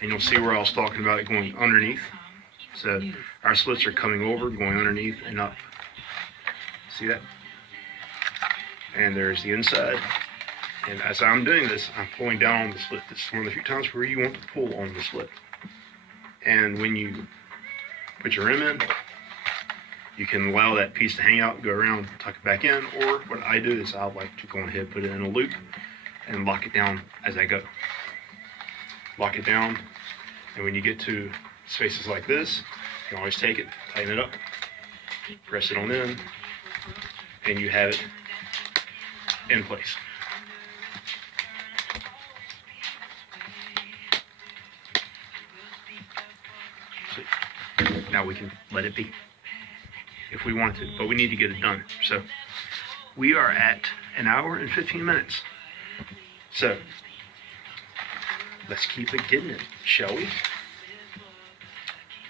And you'll see where I was talking about it going underneath. So our splits are coming over, going underneath and up. See that? And there's the inside. And as I'm doing this, I'm pulling down on the split. This is one of the few times where you want to pull on the split. And when you put your rim in, you can allow that piece to hang out, go around, tuck it back in, or what I do is I like to go ahead, put it in a loop, and lock it down as I go. Lock it down, and when you get to spaces like this, you can always take it, tighten it up, press it on in, and you have it in place. Now we can let it be if we want to, but we need to get it done. So we are at 1 hour and 15 minutes. So let's keep it getting it, shall we?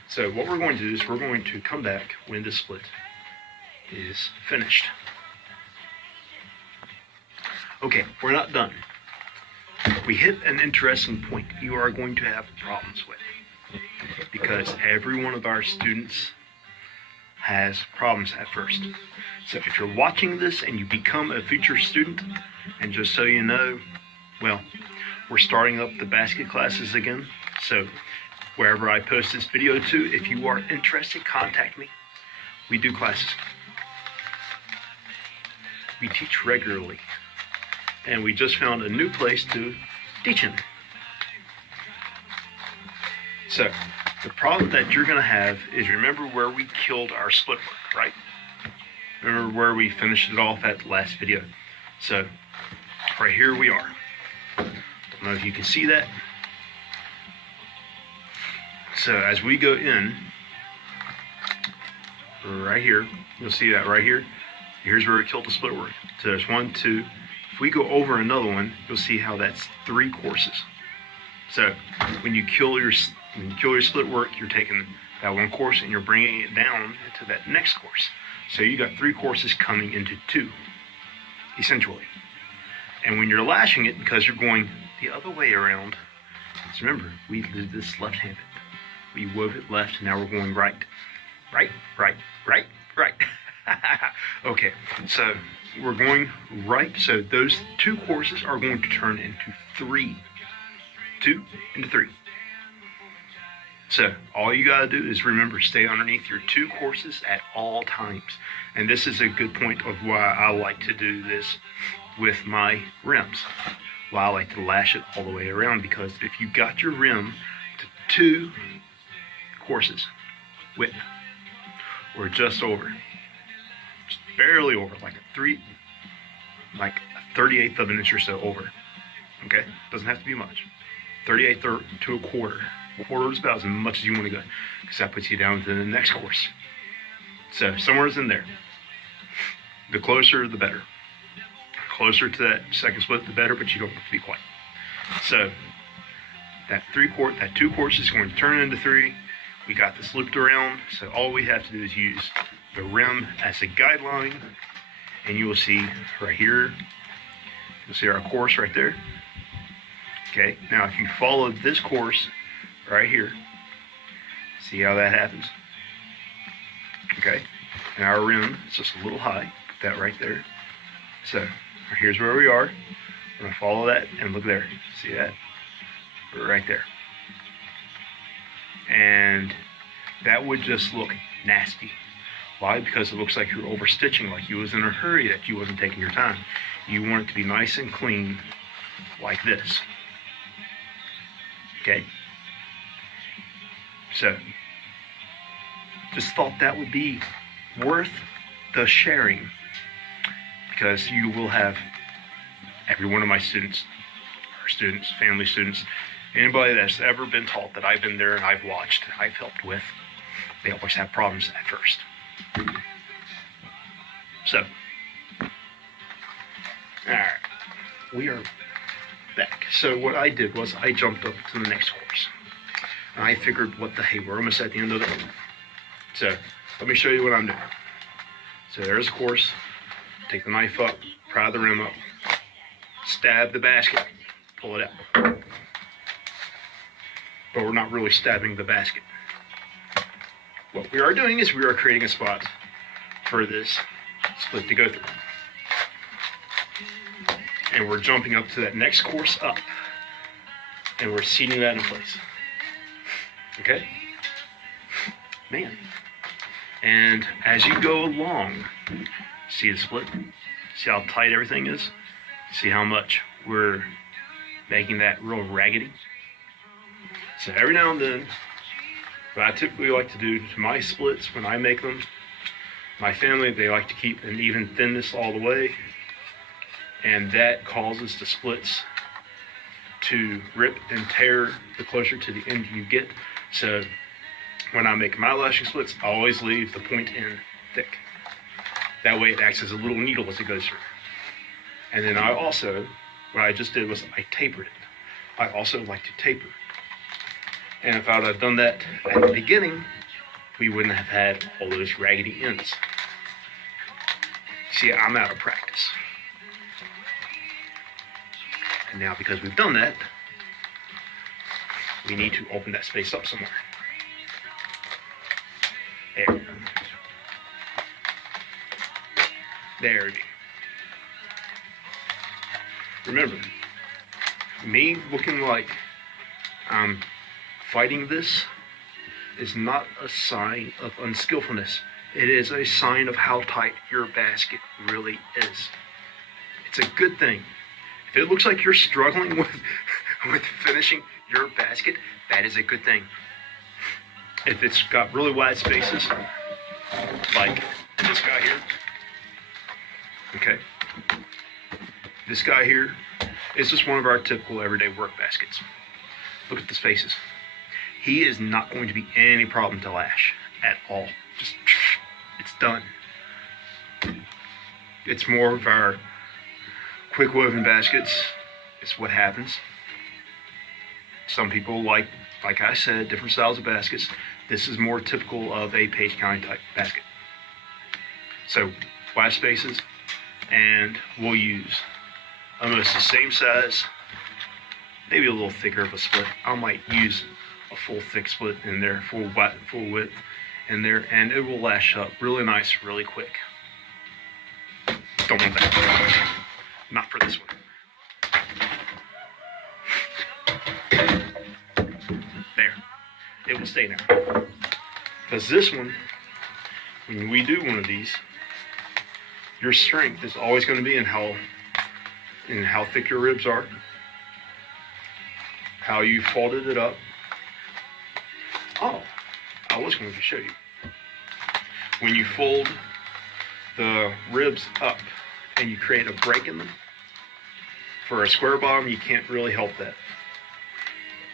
So what we're going to do is we're going to come back when the split is finished. Okay, we're not done. We hit an interesting point you are going to have problems with, because every one of our students has problems at first. So if you're watching this and you become a future student, and just so you know, well, we're starting up the basket classes again. So wherever I post this video to, if you are interested, contact me. We do classes. We teach regularly. And we just found a new place to teach in. So the problem that you're going to have is, remember where we killed our split work, right? Remember where we finished it off at the last video. So right here we are. Don't know if you can see that. So as we go in, right here, you'll see that right here. Here's where we killed the split work. So there's 1, 2. If we go over another one, you'll see how that's 3 courses. So when you kill your split work, you're taking that 1 course and you're bringing it down into that next course. So you got 3 courses coming into 2, essentially. And when you're lashing it, because you're going the other way around, so remember, we did this left-handed. We wove it left, now we're going right. Right, right, right, right. Okay, so we're going right. So those 2 courses are going to turn into 3. 2 into 3. So all you gotta do is remember, stay underneath your 2 courses at all times. And this is a good point of why I like to do this with my rims. Why I like to lash it all the way around, because if you got your rim to 2 courses width, or just over, just barely over, like a 38th of an inch or so over. Okay, doesn't have to be much. 38th to a quarter. A quarter is about as much as you want to go, because that puts you down to the next course. So somewhere's in there. The closer, the better. Closer to that second split, the better, but you don't have to be quite. So that 2 courses is going to turn into 3. We got this looped around, so all we have to do is use the rim as a guideline, and you will see right here, you'll see our course right there. Okay, now if you follow this course right here, see how that happens? Okay, and our rim is just a little high, put that right there. So here's where we are. We're gonna follow that, and look there, see that? Right there. And that would just look nasty. Why? Because it looks like you're overstitching, like you was in a hurry, that you wasn't taking your time. You want it to be nice and clean, like this. Okay? So, just thought that would be worth the sharing, because you will have every one of my students, or students, family students, anybody that's ever been taught that I've been there and I've watched, I've helped with, they always have problems at first. So, alright, we are back. So what I did was I jumped up to the next course. And I figured, what the hey, we're almost at the end of the room. So, let me show you what I'm doing. So there's a course, take the knife up, pry the rim up, stab the basket, pull it out. But we're not really stabbing the basket. What we are doing is we are creating a spot for this split to go through. And we're jumping up to that next course up, and we're seating that in place. Okay? Man. And as you go along, see the split? See how tight everything is? See how much we're making that real raggedy? So every now and then, what I typically like to do to my splits when I make them, my family, they like to keep an even thinness all the way, and that causes the splits to rip and tear the closer to the end you get. So when I make my lashing splits, I always leave the point end thick. That way it acts as a little needle as it goes through. And then I also, what I just did was I tapered it. I also like to taper. And if I would have done that at the beginning, we wouldn't have had all those raggedy ends. See, I'm out of practice. And now because we've done that, we need to open that space up somewhere. There we go. There we go. Remember, me looking like I'm fighting this is not a sign of unskillfulness. It is a sign of how tight your basket really is. It's a good thing. If it looks like you're struggling with finishing your basket, that is a good thing. If it's got really wide spaces, like this guy here, okay? This guy here is just one of our typical everyday work baskets. Look at the spaces. He is not going to be any problem to lash at all. Just, it's done. It's more of our quick woven baskets. It's what happens. Some people like I said, different styles of baskets. This is more typical of a Page County type basket. So wide spaces, and we'll use almost the same size, maybe a little thicker of a split. I might use a full thick split in there, full width in there, and it will lash up really nice, really quick. Don't want that. Not for this one. There. It will stay there. Because this one, when we do one of these, your strength is always going to be in how thick your ribs are, how you folded it up. Oh, I was going to show you. When you fold the ribs up and you create a break in them, for a square bottom, you can't really help that.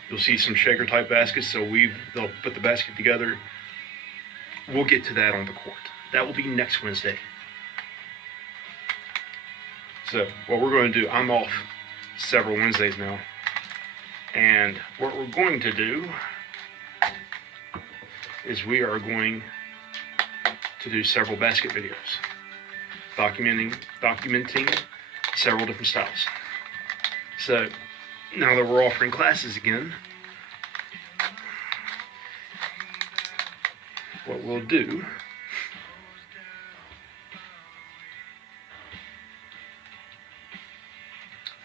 You'll see some shaker type baskets, so they'll put the basket together. We'll get to that on the court. That will be next Wednesday. So what we're going to do, I'm off several Wednesdays now. And what we're going to do is we are going to do several basket videos, documenting several different styles. So now that we're offering classes again, what we'll do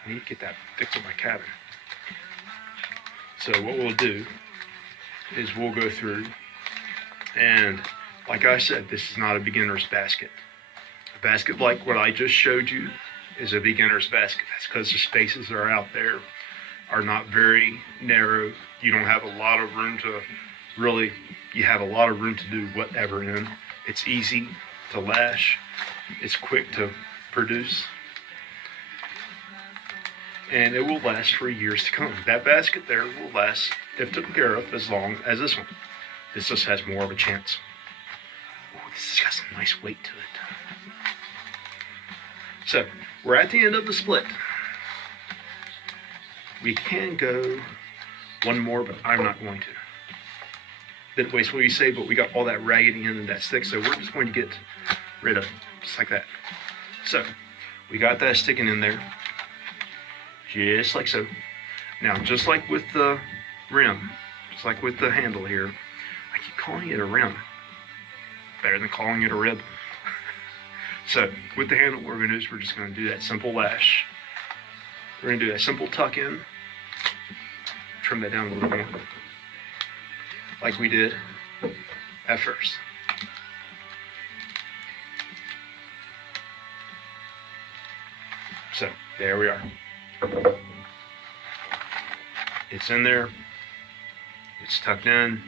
I need to get that fixed in my cabin. So what we'll do is we'll go through, and like I said, this is not a beginner's basket. A basket like what I just showed you is a beginner's basket. That's because the spaces that are out there are not very narrow. You don't have a lot of room to really, you have a lot of room to do whatever in. It's easy to lash. It's quick to produce. And it will last for years to come. That basket there will last, if taken care of, as long as this one. This just has more of a chance. Oh, this has got some nice weight to it. So, we're at the end of the split. We can go one more, but I'm not going to. Didn't waste what you say, but we got all that raggedy end and that stick, so we're just going to get rid of it, just like that. So, we got that sticking in there. Just like so. Now, just like with the rim, just like with the handle here, I keep calling it a rim. Better than calling it a rib. So, with the handle, what we're going to do is we're just going to do that simple lash. We're going to do that simple tuck in. Trim that down a little more. Like we did at first. So, there we are. It's in there. It's tucked in.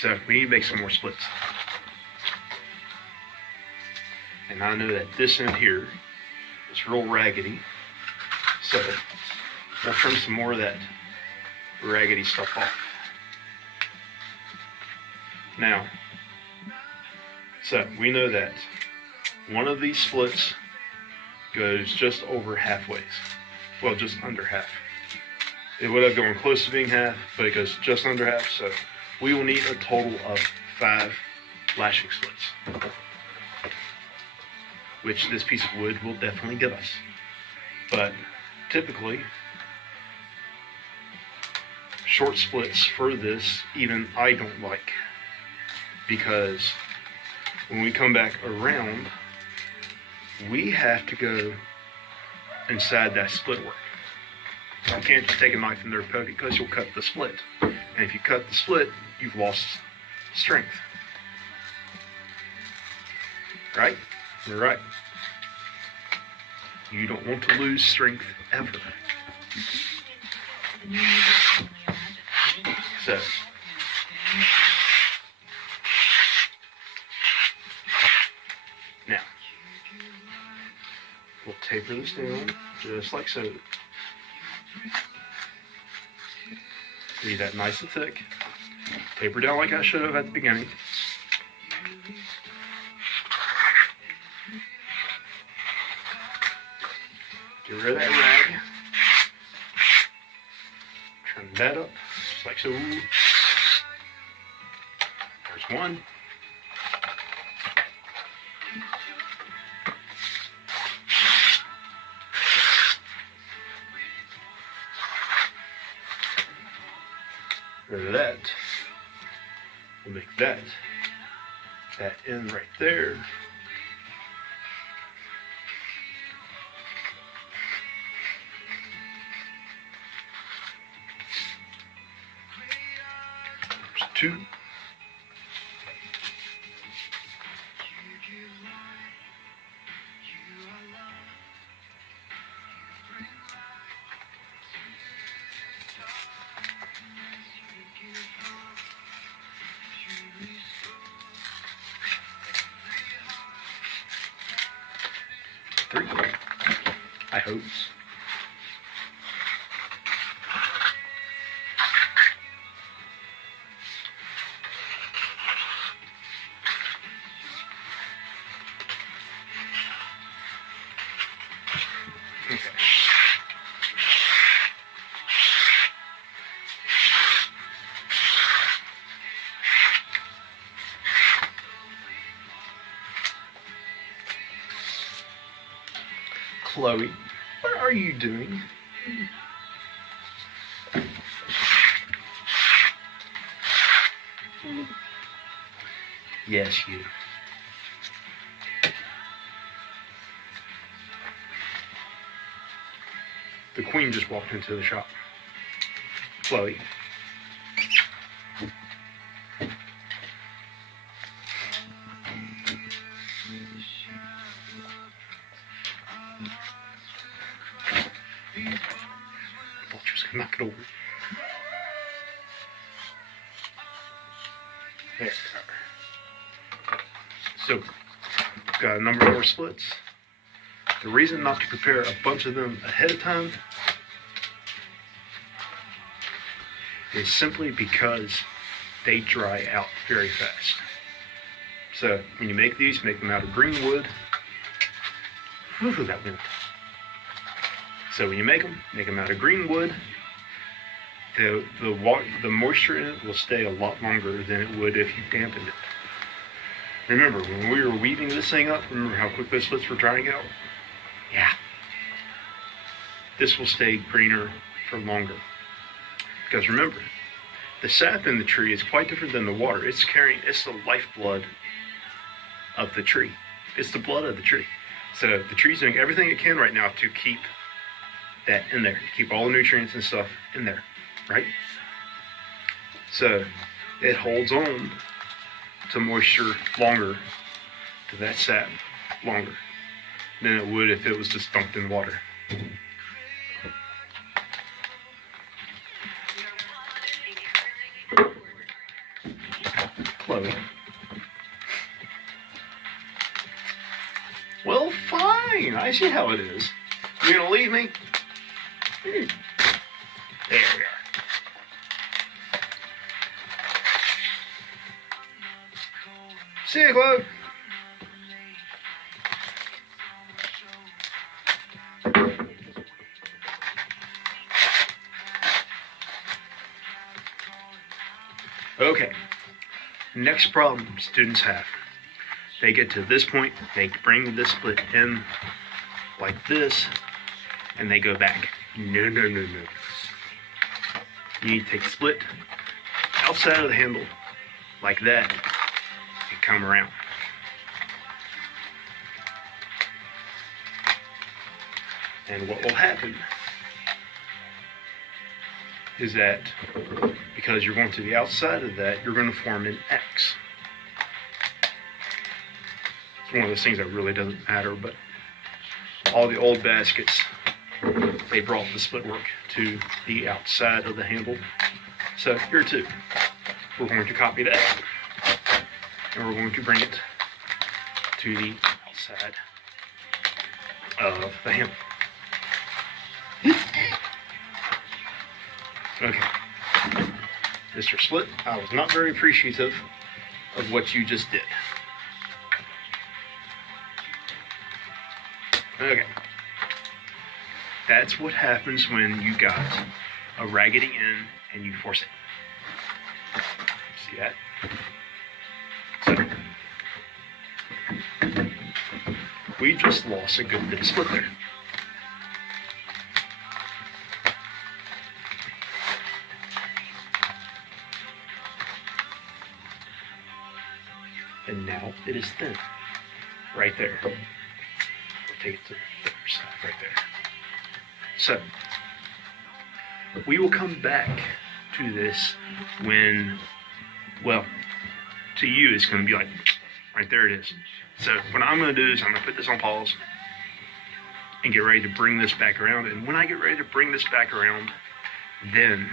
So we need to make some more splits. And I know that this end here is real raggedy. So we'll trim some more of that raggedy stuff off. Now, so we know that one of these splits goes just over halfway. Well, just under half. It would have gone close to being half, but it goes just under half, so we will need a total of 5 lashing splits, which this piece of wood will definitely give us. But typically, short splits for this, even I don't like, because when we come back around, we have to go inside that split work. You can't just take a knife in there and poke it, because you'll cut the split. And if you cut the split, you've lost strength. Right? You're right. You don't want to lose strength ever. So, now, we'll taper this down, just like so. Leave that nice and thick. Taper down like I should have at the beginning. Get rid of that rag. Trim that up, just like so. There's one. Rid of that. We'll make that end right there. There's 2. Three, I hope. Okay. Chloe, what are you doing? Yes, you. The queen just walked into the shop. Chloe. Vulture's gonna knock it over. There. So, got a number more splits. The reason not to prepare a bunch of them ahead of time is simply because they dry out very fast. So when you make these, make them out of green wood. Whew, that wind. So when you make them out of green wood. The moisture in it will stay a lot longer than it would if you dampened it. Remember, when we were weaving this thing up, remember how quick those splits were drying out? Yeah. This will stay greener for longer. Because remember, the sap in the tree is quite different than the water. It's the lifeblood of the tree. It's the blood of the tree. So the tree's doing everything it can right now to keep that in there, to keep all the nutrients and stuff in there, right? So it holds on to moisture longer, to that sap longer than it would if it was just dumped in water. Chloe. Well, fine. I see how it is. You're gonna leave me? There we are. See you, Chloe. Okay, next problem students have. They get to this point, they bring the split in like this, and they go back. No, no, no, no. You need to take the split outside of the handle, like that, and come around. And what will happen is that because you're going to the outside of that, you're going to form an X. It's one of those things that really doesn't matter, but all the old baskets, they brought the split work to the outside of the handle. So here too, we're going to copy that, and we're going to bring it to the outside of the handle. Okay, Mr. Split, I was not very appreciative of what you just did. Okay, that's what happens when you got a raggedy end and you force it. See that? So, we just lost a good bit of split there. And now it is thin, right there. We'll take it to the other side, right there. So, we will come back to this when, well, to you it's going to be like, right there it is. So, what I'm going to do is I'm going to put this on pause and get ready to bring this back around. And when I get ready to bring this back around, then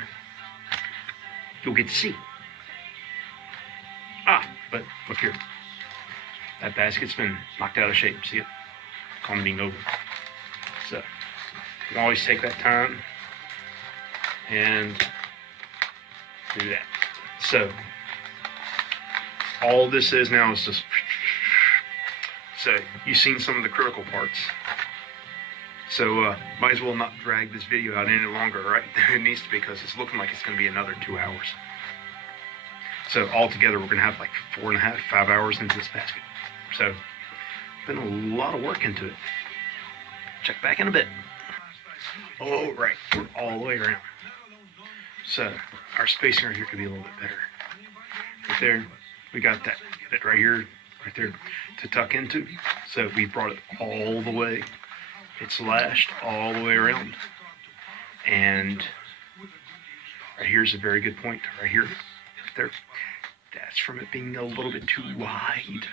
you'll get to see. But look here, that basket's been knocked out of shape. See it? Being over. So you can always take that time and do that. So all this is now is just. So you've seen some of the critical parts. So might as well not drag this video out any longer, right? It needs to, because it's looking like it's going to be another 2 hours. So altogether, we're going to have like 4.5, 5 hours into this basket. So, been a lot of work into it. Check back in a bit. Oh, right, we're all the way around. So, our spacing right here could be a little bit better. Right there, we got that right here, right there to tuck into. So we brought it all the way. It's lashed all the way around. And right here's a very good point, right here. There, that's from it being a little bit too wide.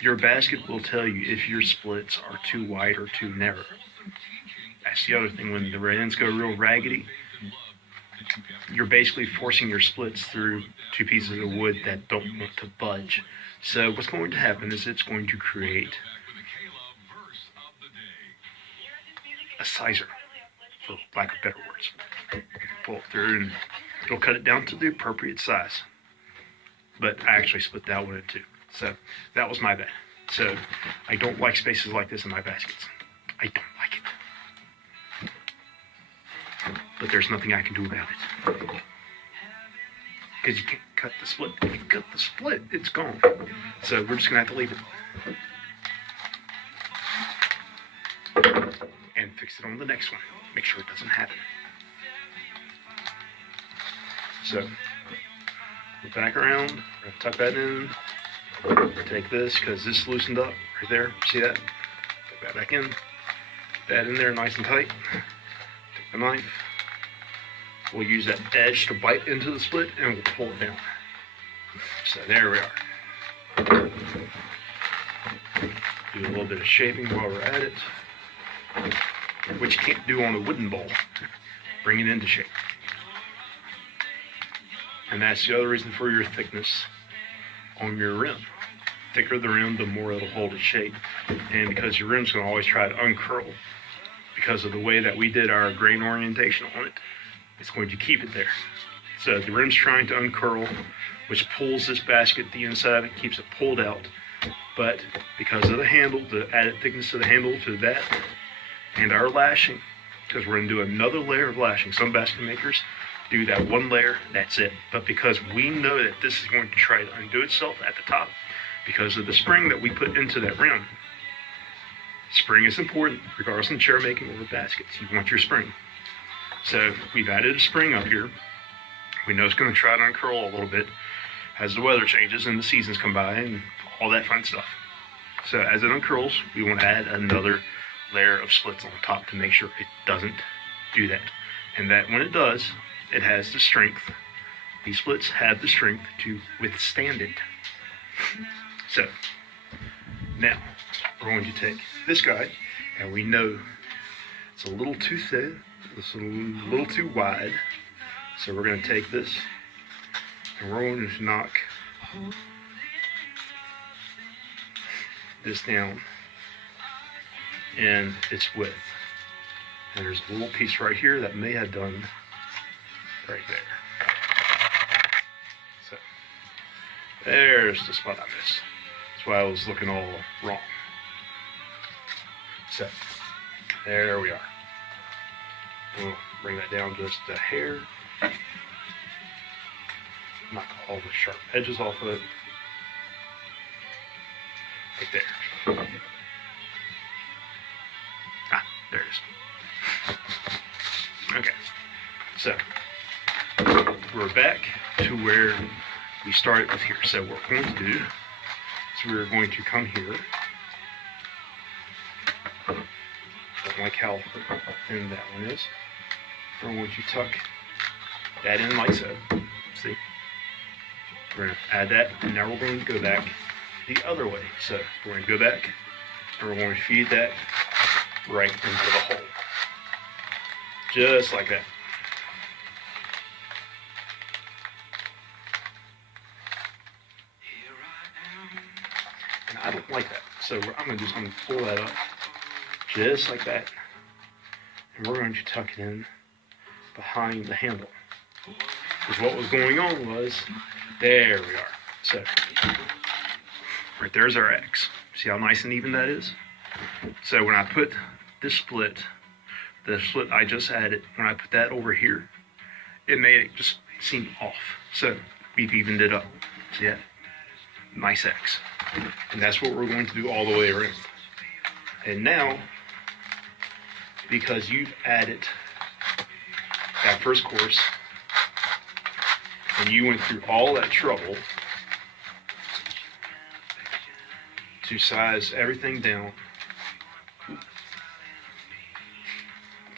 Your basket will tell you if your splits are too wide or too narrow. That's the other thing. When the ends go real raggedy, you're basically forcing your splits through two pieces of wood that don't want to budge. So what's going to happen is it's going to create a sizer, for lack of better words. Pull it through and it'll cut it down to the appropriate size. But I actually split that one in two. So that was my bad. So I don't like spaces like this in my baskets. I don't like it. But there's nothing I can do about it. Because you can't cut the split. If you cut the split, it's gone. So we're just going to have to leave it. And fix it on the next one. Make sure it doesn't happen. So, we're back around, we're going to tuck that in, take this, because this loosened up right there, see that? Tuck that back in, put that in there nice and tight, take the knife, we'll use that edge to bite into the split, and we'll pull it down. So there we are. Do a little bit of shaping while we're at it, which you can't do on a wooden bowl. Bring it into shape. And that's the other reason for your thickness on your rim. The thicker the rim, the more it'll hold its shape. And because your rim's going to always try to uncurl, because of the way that we did our grain orientation on it, it's going to keep it there. So if the rim's trying to uncurl which pulls this basket, the inside of it keeps it pulled out. But because of the handle, the added thickness of the handle to that, and our lashing, because we're going to do another layer of lashing. Some basket makers do that one layer, that's it. But because we know that this is going to try to undo itself at the top, because of the spring that we put into that rim. Spring is important, regardless of chair making or baskets. You want your spring. So we've added a spring up here. We know it's going to try to uncurl a little bit as the weather changes and the seasons come by and all that fun stuff. So as it uncurls, we want to add another layer of splits on top to make sure it doesn't do that. And that when it does, it has the strength. These splits have the strength to withstand it. So now we're going to take this guy, and we know it's a little too thin, it's a little too wide. So we're going to take this and we're going to knock this down in its width. And there's a little piece right here that may have done right there. So there's the spot I missed. That's why I was looking all wrong. So there we are. We'll bring that down just a hair. Knock all the sharp edges off of it. Right there. Ah, there it is. Okay. So we're back to where we started with here. So what we're going to do is we're going to come here. Don't like how thin that one is. We're going to tuck that in like so. See? We're going to add that, and now we're going to go back the other way. So we're going to go back, and we're going to feed that right into the hole. Just like that. And I don't like that. So what I'm going to do is I'm going to pull that up just like that. And we're going to tuck it in behind the handle. Because what was going on was, there we are. So, right there's our X. See how nice and even that is? So when I put this split, the split I just added, when I put that over here, it made it just seem off. So we've evened it up. See that? Nice X. And that's what we're going to do all the way around. And now, because you've added that first course, and you went through all that trouble to size everything down,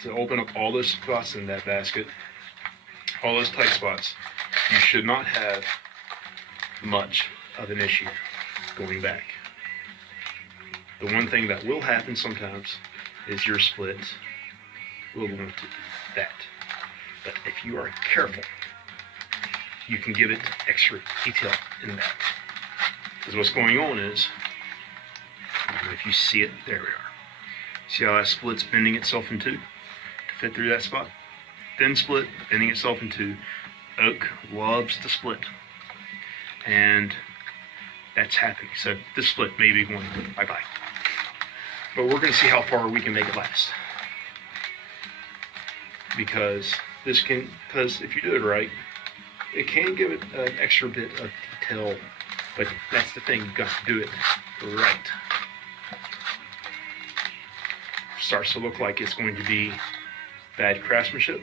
to open up all those spots in that basket, all those tight spots, you should not have much of an issue going back. The one thing that will happen sometimes is your split will want to that. But if you are careful, you can give it extra detail in that. Because what's going on is, if you see it, there we are. See how that split's bending itself in two to fit through that spot? Thin split, bending itself in two. Oak loves to split. And that's happening. So this split may be going bye-bye. But we're going to see how far we can make it last. Because if you do it right, it can give it an extra bit of detail, but that's the thing, you've got to do it right. Starts to look like it's going to be bad craftsmanship.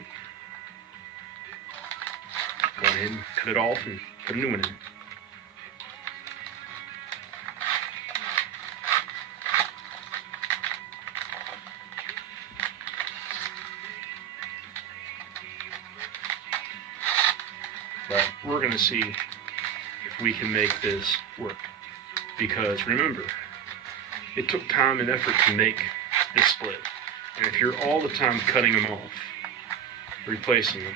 Go ahead and cut it off and put a new one in. But we're going to see if we can make this work. Because remember, it took time and effort to make this split. And if you're all the time cutting them off, replacing them,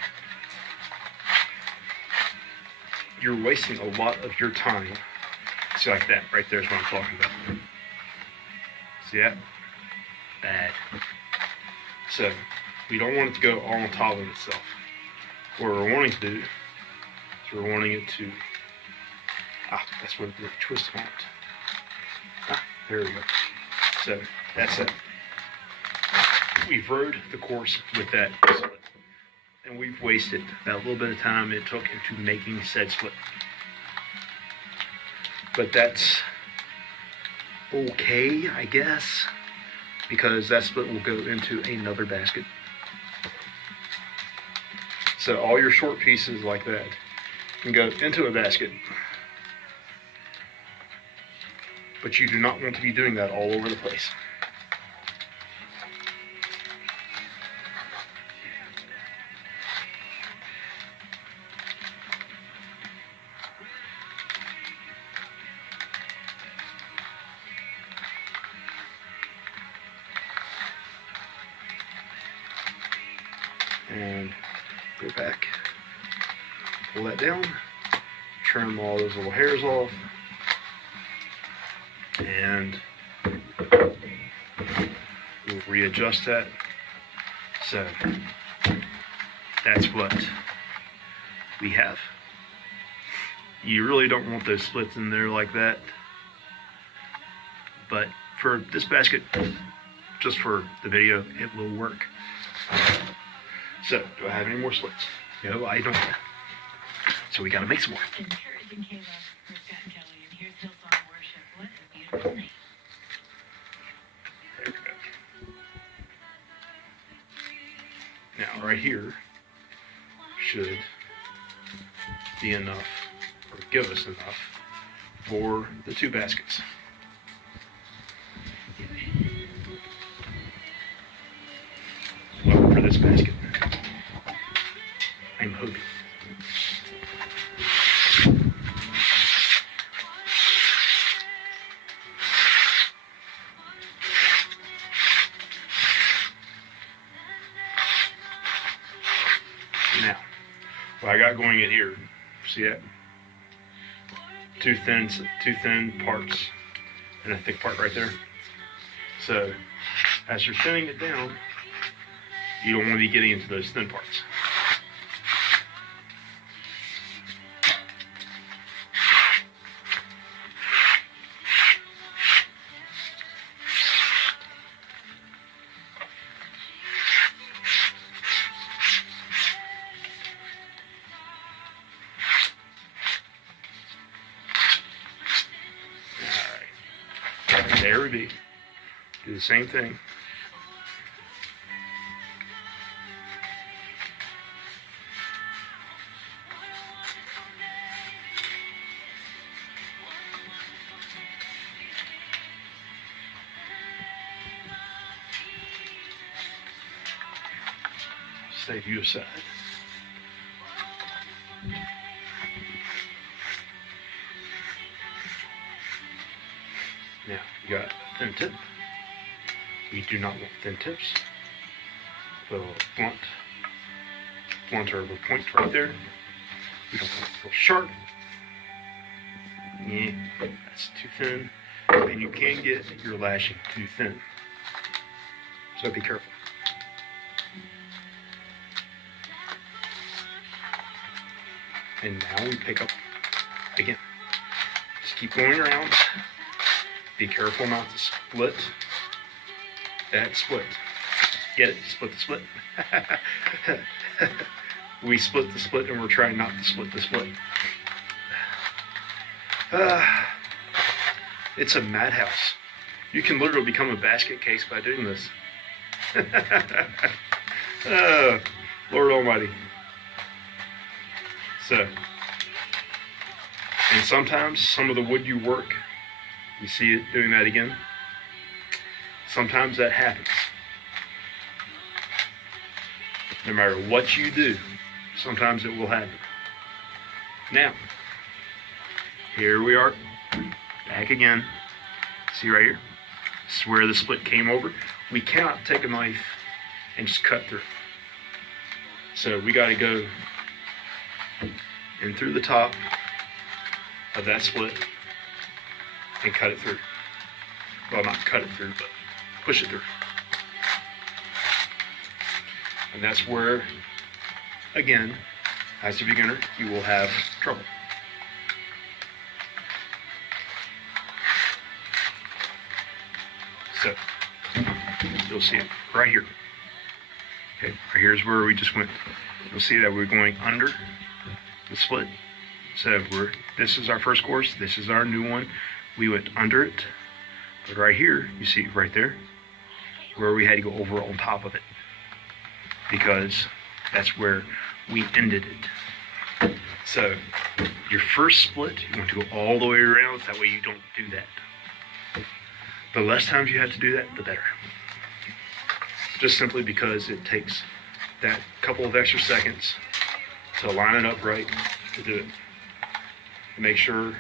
you're wasting a lot of your time. See, like that, right there's what I'm talking about. See that? Bad. So, we don't want it to go all on top of itself. What we're wanting to do, we're wanting it to That's what the twist on it. There we go. So that's it. We've rode the course with that split, and we've wasted that little bit of time it took into making said split. But that's okay, I guess, because that split will go into another basket. So all your short pieces like that can go into a basket. But you do not want to be doing that all over the place. And go back, pull that down, trim all those little hairs off, and we'll readjust that. So that's what we have. You really don't want those splits in there like that, but for this basket, just for the video, it will work. So, do I have any more splits? No, I don't. So we gotta make some more. Encouraging Kayla for Scott and Kelly, and here's Hillsong Worship. What a beautiful name. There we go. Now, right here should be enough, or give us enough, for the 2 baskets. Well, for this basket. I'm hoping. Now, what I got going in here, see that? Two thin parts and a thick part right there. So, as you're thinning it down, you don't want to be getting into those thin parts. Alright, there we be. Do the same thing. Save you aside. Now, you got a thin tip. We do not want thin tips. Put a little blunter of a point right there. We don't want it real sharp. Yeah, that's too thin. And you can get your lashing too thin. So be careful. And now we pick up again. Just keep going around. Be careful not to split that split. Get it? Split the split. We split the split and we're trying not to split the split. It's a madhouse. You can literally become a basket case by doing this. Lord Almighty. So, and sometimes some of the wood you work, you see it doing that again. Sometimes that happens. No matter what you do, sometimes it will happen. Now, here we are, back again. See right here? This is where the split came over. We cannot take a knife and just cut through. So we got to go in through the top of that split and cut it through. Well, not cut it through, but push it through. And that's where, again, as a beginner, you will have trouble. you'll see it right here. Okay, right here's where we just went. You'll see that we're going under the split. So this is our first course. This is our new one. We went under it. But right here, you see right there, where we had to go over on top of it. Because that's where we ended it. So your first split, you want to go all the way around. That way you don't do that. The less times you have to do that, the better. Just simply because it takes that couple of extra seconds to line it up right to do it. Make sure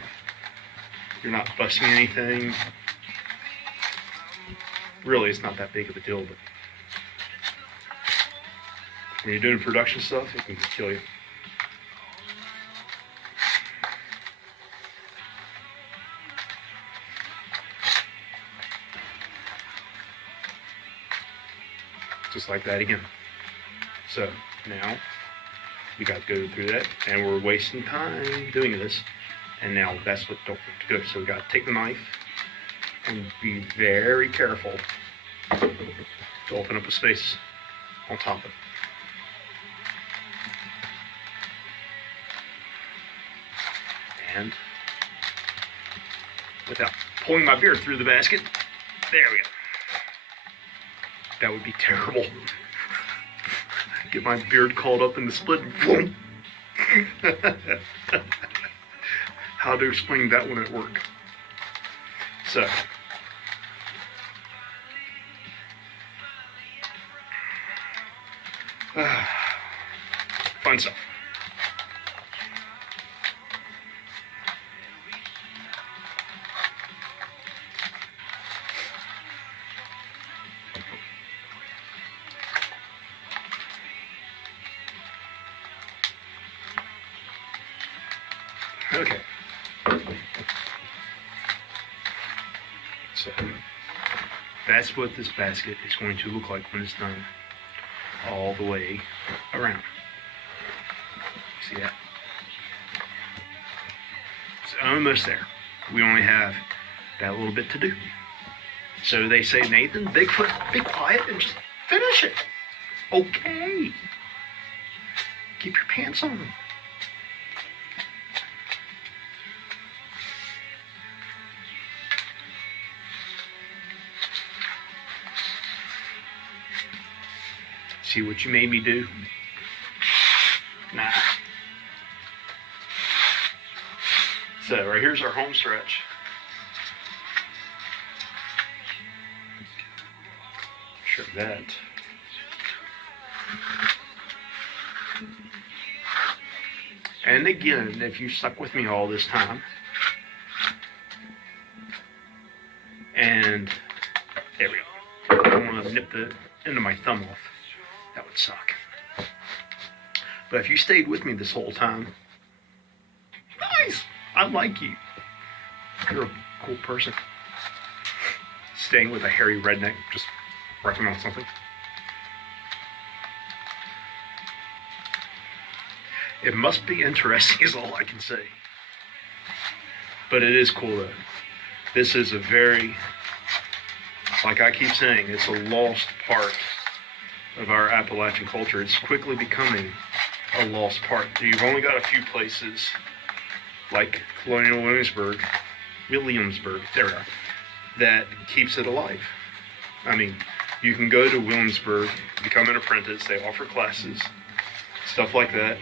you're not busting anything. Really, it's not that big of a deal, but when you're doing production stuff, it can kill you. Just like that again. So now we got to go through that, and we're wasting time doing this. And now that's what don't want to go. So we got to take the knife and be very careful to open up a space on top of it. And without pulling my beard through the basket, there we go. That would be terrible. Get my beard caught up in the split. How to explain that one at work. So, fun stuff. Okay. So that's what this basket is going to look like when it's done all the way around. See that? It's almost there. We only have that little bit to do. So they say, Nathan, Bigfoot, be quiet and just finish it. Okay. Keep your pants on. See what you made me do? Nah. So right here's our home stretch. Sure that. And again, if you stuck with me all this time, and there we go. I don't want to nip the end of my thumb off. That would suck. But if you stayed with me this whole time, nice. I like you. You're a cool person. Staying with a hairy redneck, just working on something. It must be interesting is all I can say. But it is cool though. This is a very, like I keep saying, it's a lost part of our Appalachian culture. It's quickly becoming a lost part. You've only got a few places like Colonial Williamsburg, there we are, that keeps it alive. I mean, you can go to Williamsburg, become an apprentice, they offer classes, stuff like that.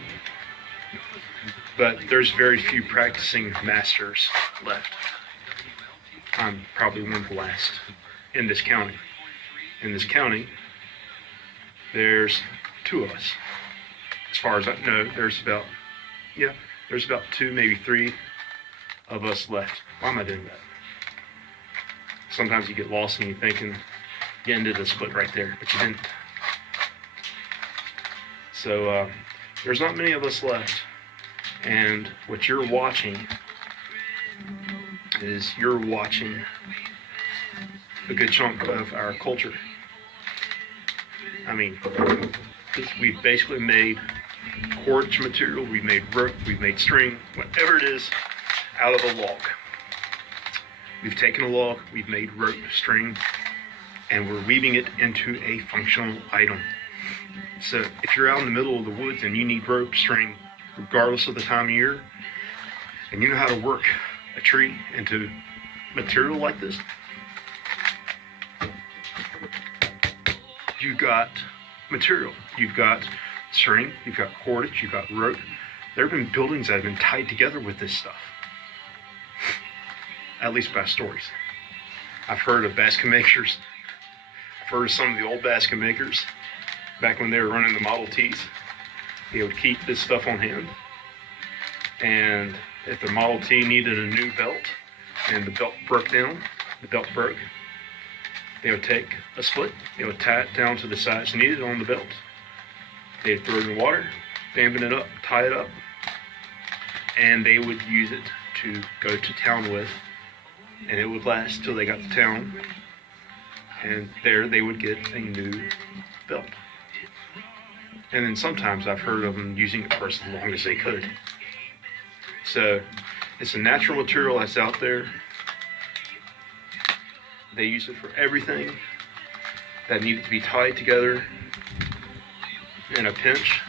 But there's very few practicing masters left. I'm probably one of the last in this county. In this county, there's two of us. As far as I know, there's about two, maybe three of us left. Why am I doing that? Sometimes you get lost and you're thinking, you ended the split right there, but you didn't. So there's not many of us left. And what you're watching is you're watching a good chunk of our culture. I mean, we've basically made cordage material, we've made rope, we've made string, whatever it is, out of a log. We've taken a log, we've made rope, string, and we're weaving it into a functional item. So if you're out in the middle of the woods and you need rope, string, regardless of the time of year, and you know how to work a tree into material like this, you've got material. You've got string, you've got cordage, you've got rope. There have been buildings that have been tied together with this stuff, at least by stories. I've heard of basket makers. I've heard of some of the old basket makers back when they were running the Model Ts. They would keep this stuff on hand, and if the Model T needed a new belt and the belt broke down, the belt broke, they would take a split, they would tie it down to the size needed on the belt. They'd throw it in the water, dampen it up, tie it up, and they would use it to go to town with, and it would last till they got to town, and there they would get a new belt. And then sometimes I've heard of them using it for as long as they could. So it's a natural material that's out there. They use it for everything that needed to be tied together in a pinch.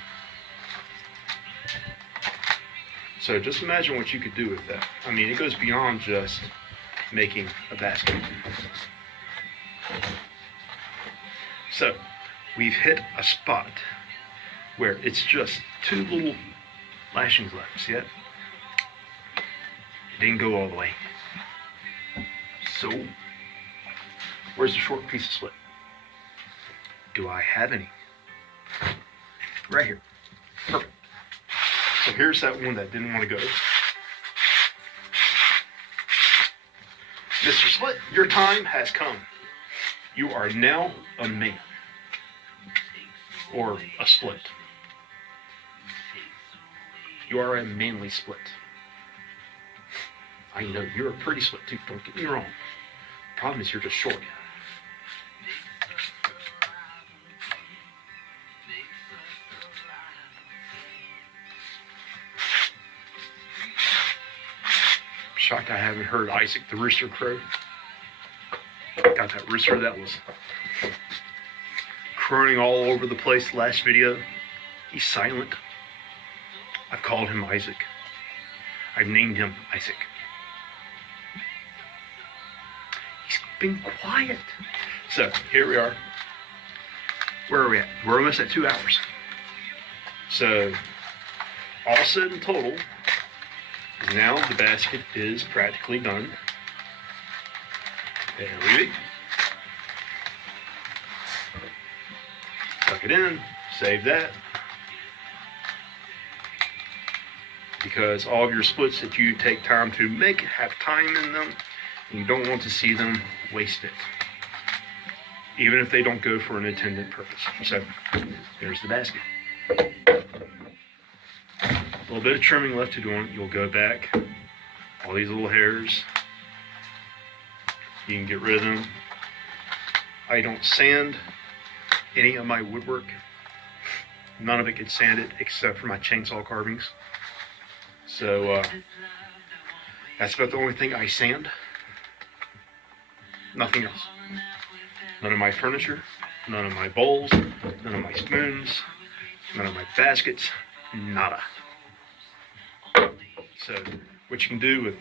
So just imagine what you could do with that. I mean, it goes beyond just making a basket. So we've hit a spot where it's just two little lashings left. See that? It didn't go all the way. So where's the short piece of split? Do I have any? Right here. Perfect. So here's that one that didn't want to go. Mr. Split, your time has come. You are now a man. Or a split. You are a manly split. I know you're a pretty split too, don't get me wrong. Problem is you're just short. Shocked I haven't heard Isaac the rooster crow. Got that rooster that was crowing all over the place last video. He's silent. I've called him Isaac. I've named him Isaac. He's been quiet. So here we are. Where are we at? We're almost at 2 hours. So all said in total, now the basket is practically done. There we go. Tuck it in, save that. Because all of your splits that you take time to make have time in them, and you don't want to see them wasted, even if they don't go for an intended purpose. So there's the basket. A little bit of trimming left to do on it. You'll go back, all these little hairs, you can get rid of them. I don't sand any of my woodwork. None of it gets sanded except for my chainsaw carvings. So that's about the only thing I sand. Nothing else. None of my furniture, none of my bowls, none of my spoons, none of my baskets, nada. So what you can do with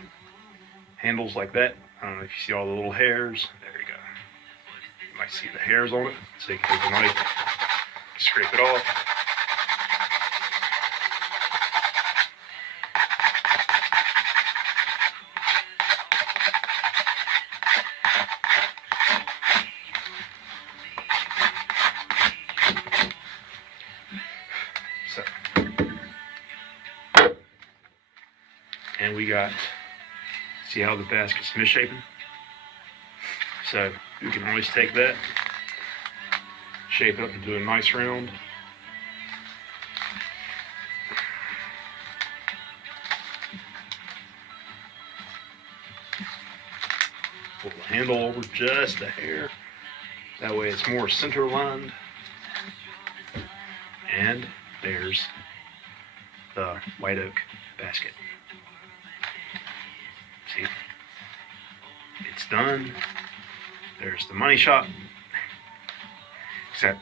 handles like that, I don't know if you see all the little hairs. There you go. You might see the hairs on it. So you can take a knife, scrape it off. So, and we got, see how the basket's misshapen? So you can always take that, shape it up into a nice round. Pull the handle over just a hair. That way it's more center lined. And there's the Whiteoak basket. See? It's done. There's the money shot. except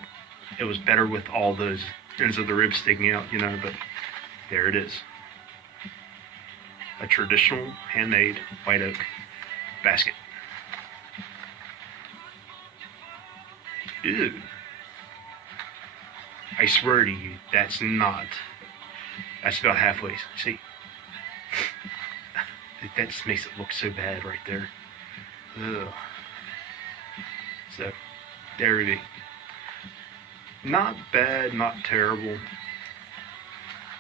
it was better with all those ends of the ribs sticking out, but there it is. A traditional handmade white oak basket. Ew. I swear to you, that's about halfway. See? That just makes it look so bad right there. Ugh. So, there we be. Not bad, not terrible.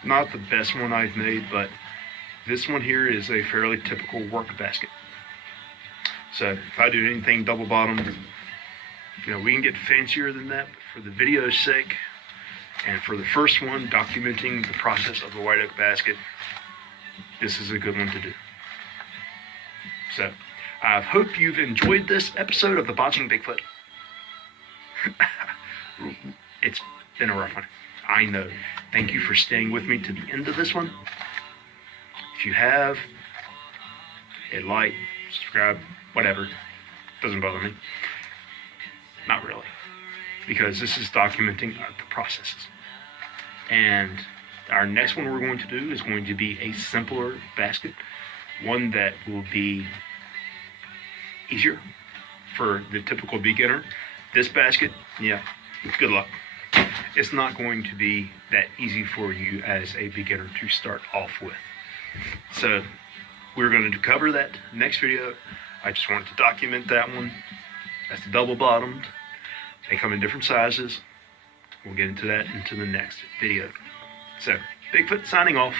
Not the best one I've made, but this one here is a fairly typical work basket. So, if I do anything double bottomed, we can get fancier than that, but for the video's sake, and for the first one, documenting the process of the white oak basket, this is a good one to do. So, I hope you've enjoyed this episode of the Botching Bigfoot. It's been a rough one, I know. Thank you for staying with me to the end of this one. If you have, hit like, subscribe, whatever. Doesn't bother me. Not really. Because this is documenting the processes. And our next one we're going to do is going to be a simpler basket. One that will be easier for the typical beginner. This basket, yeah, good luck. It's not going to be that easy for you as a beginner to start off with. So we're going to cover that next video. I just wanted to document that one. That's the double bottomed. They come in different sizes. We'll get into that into the next video. So, Bigfoot signing off.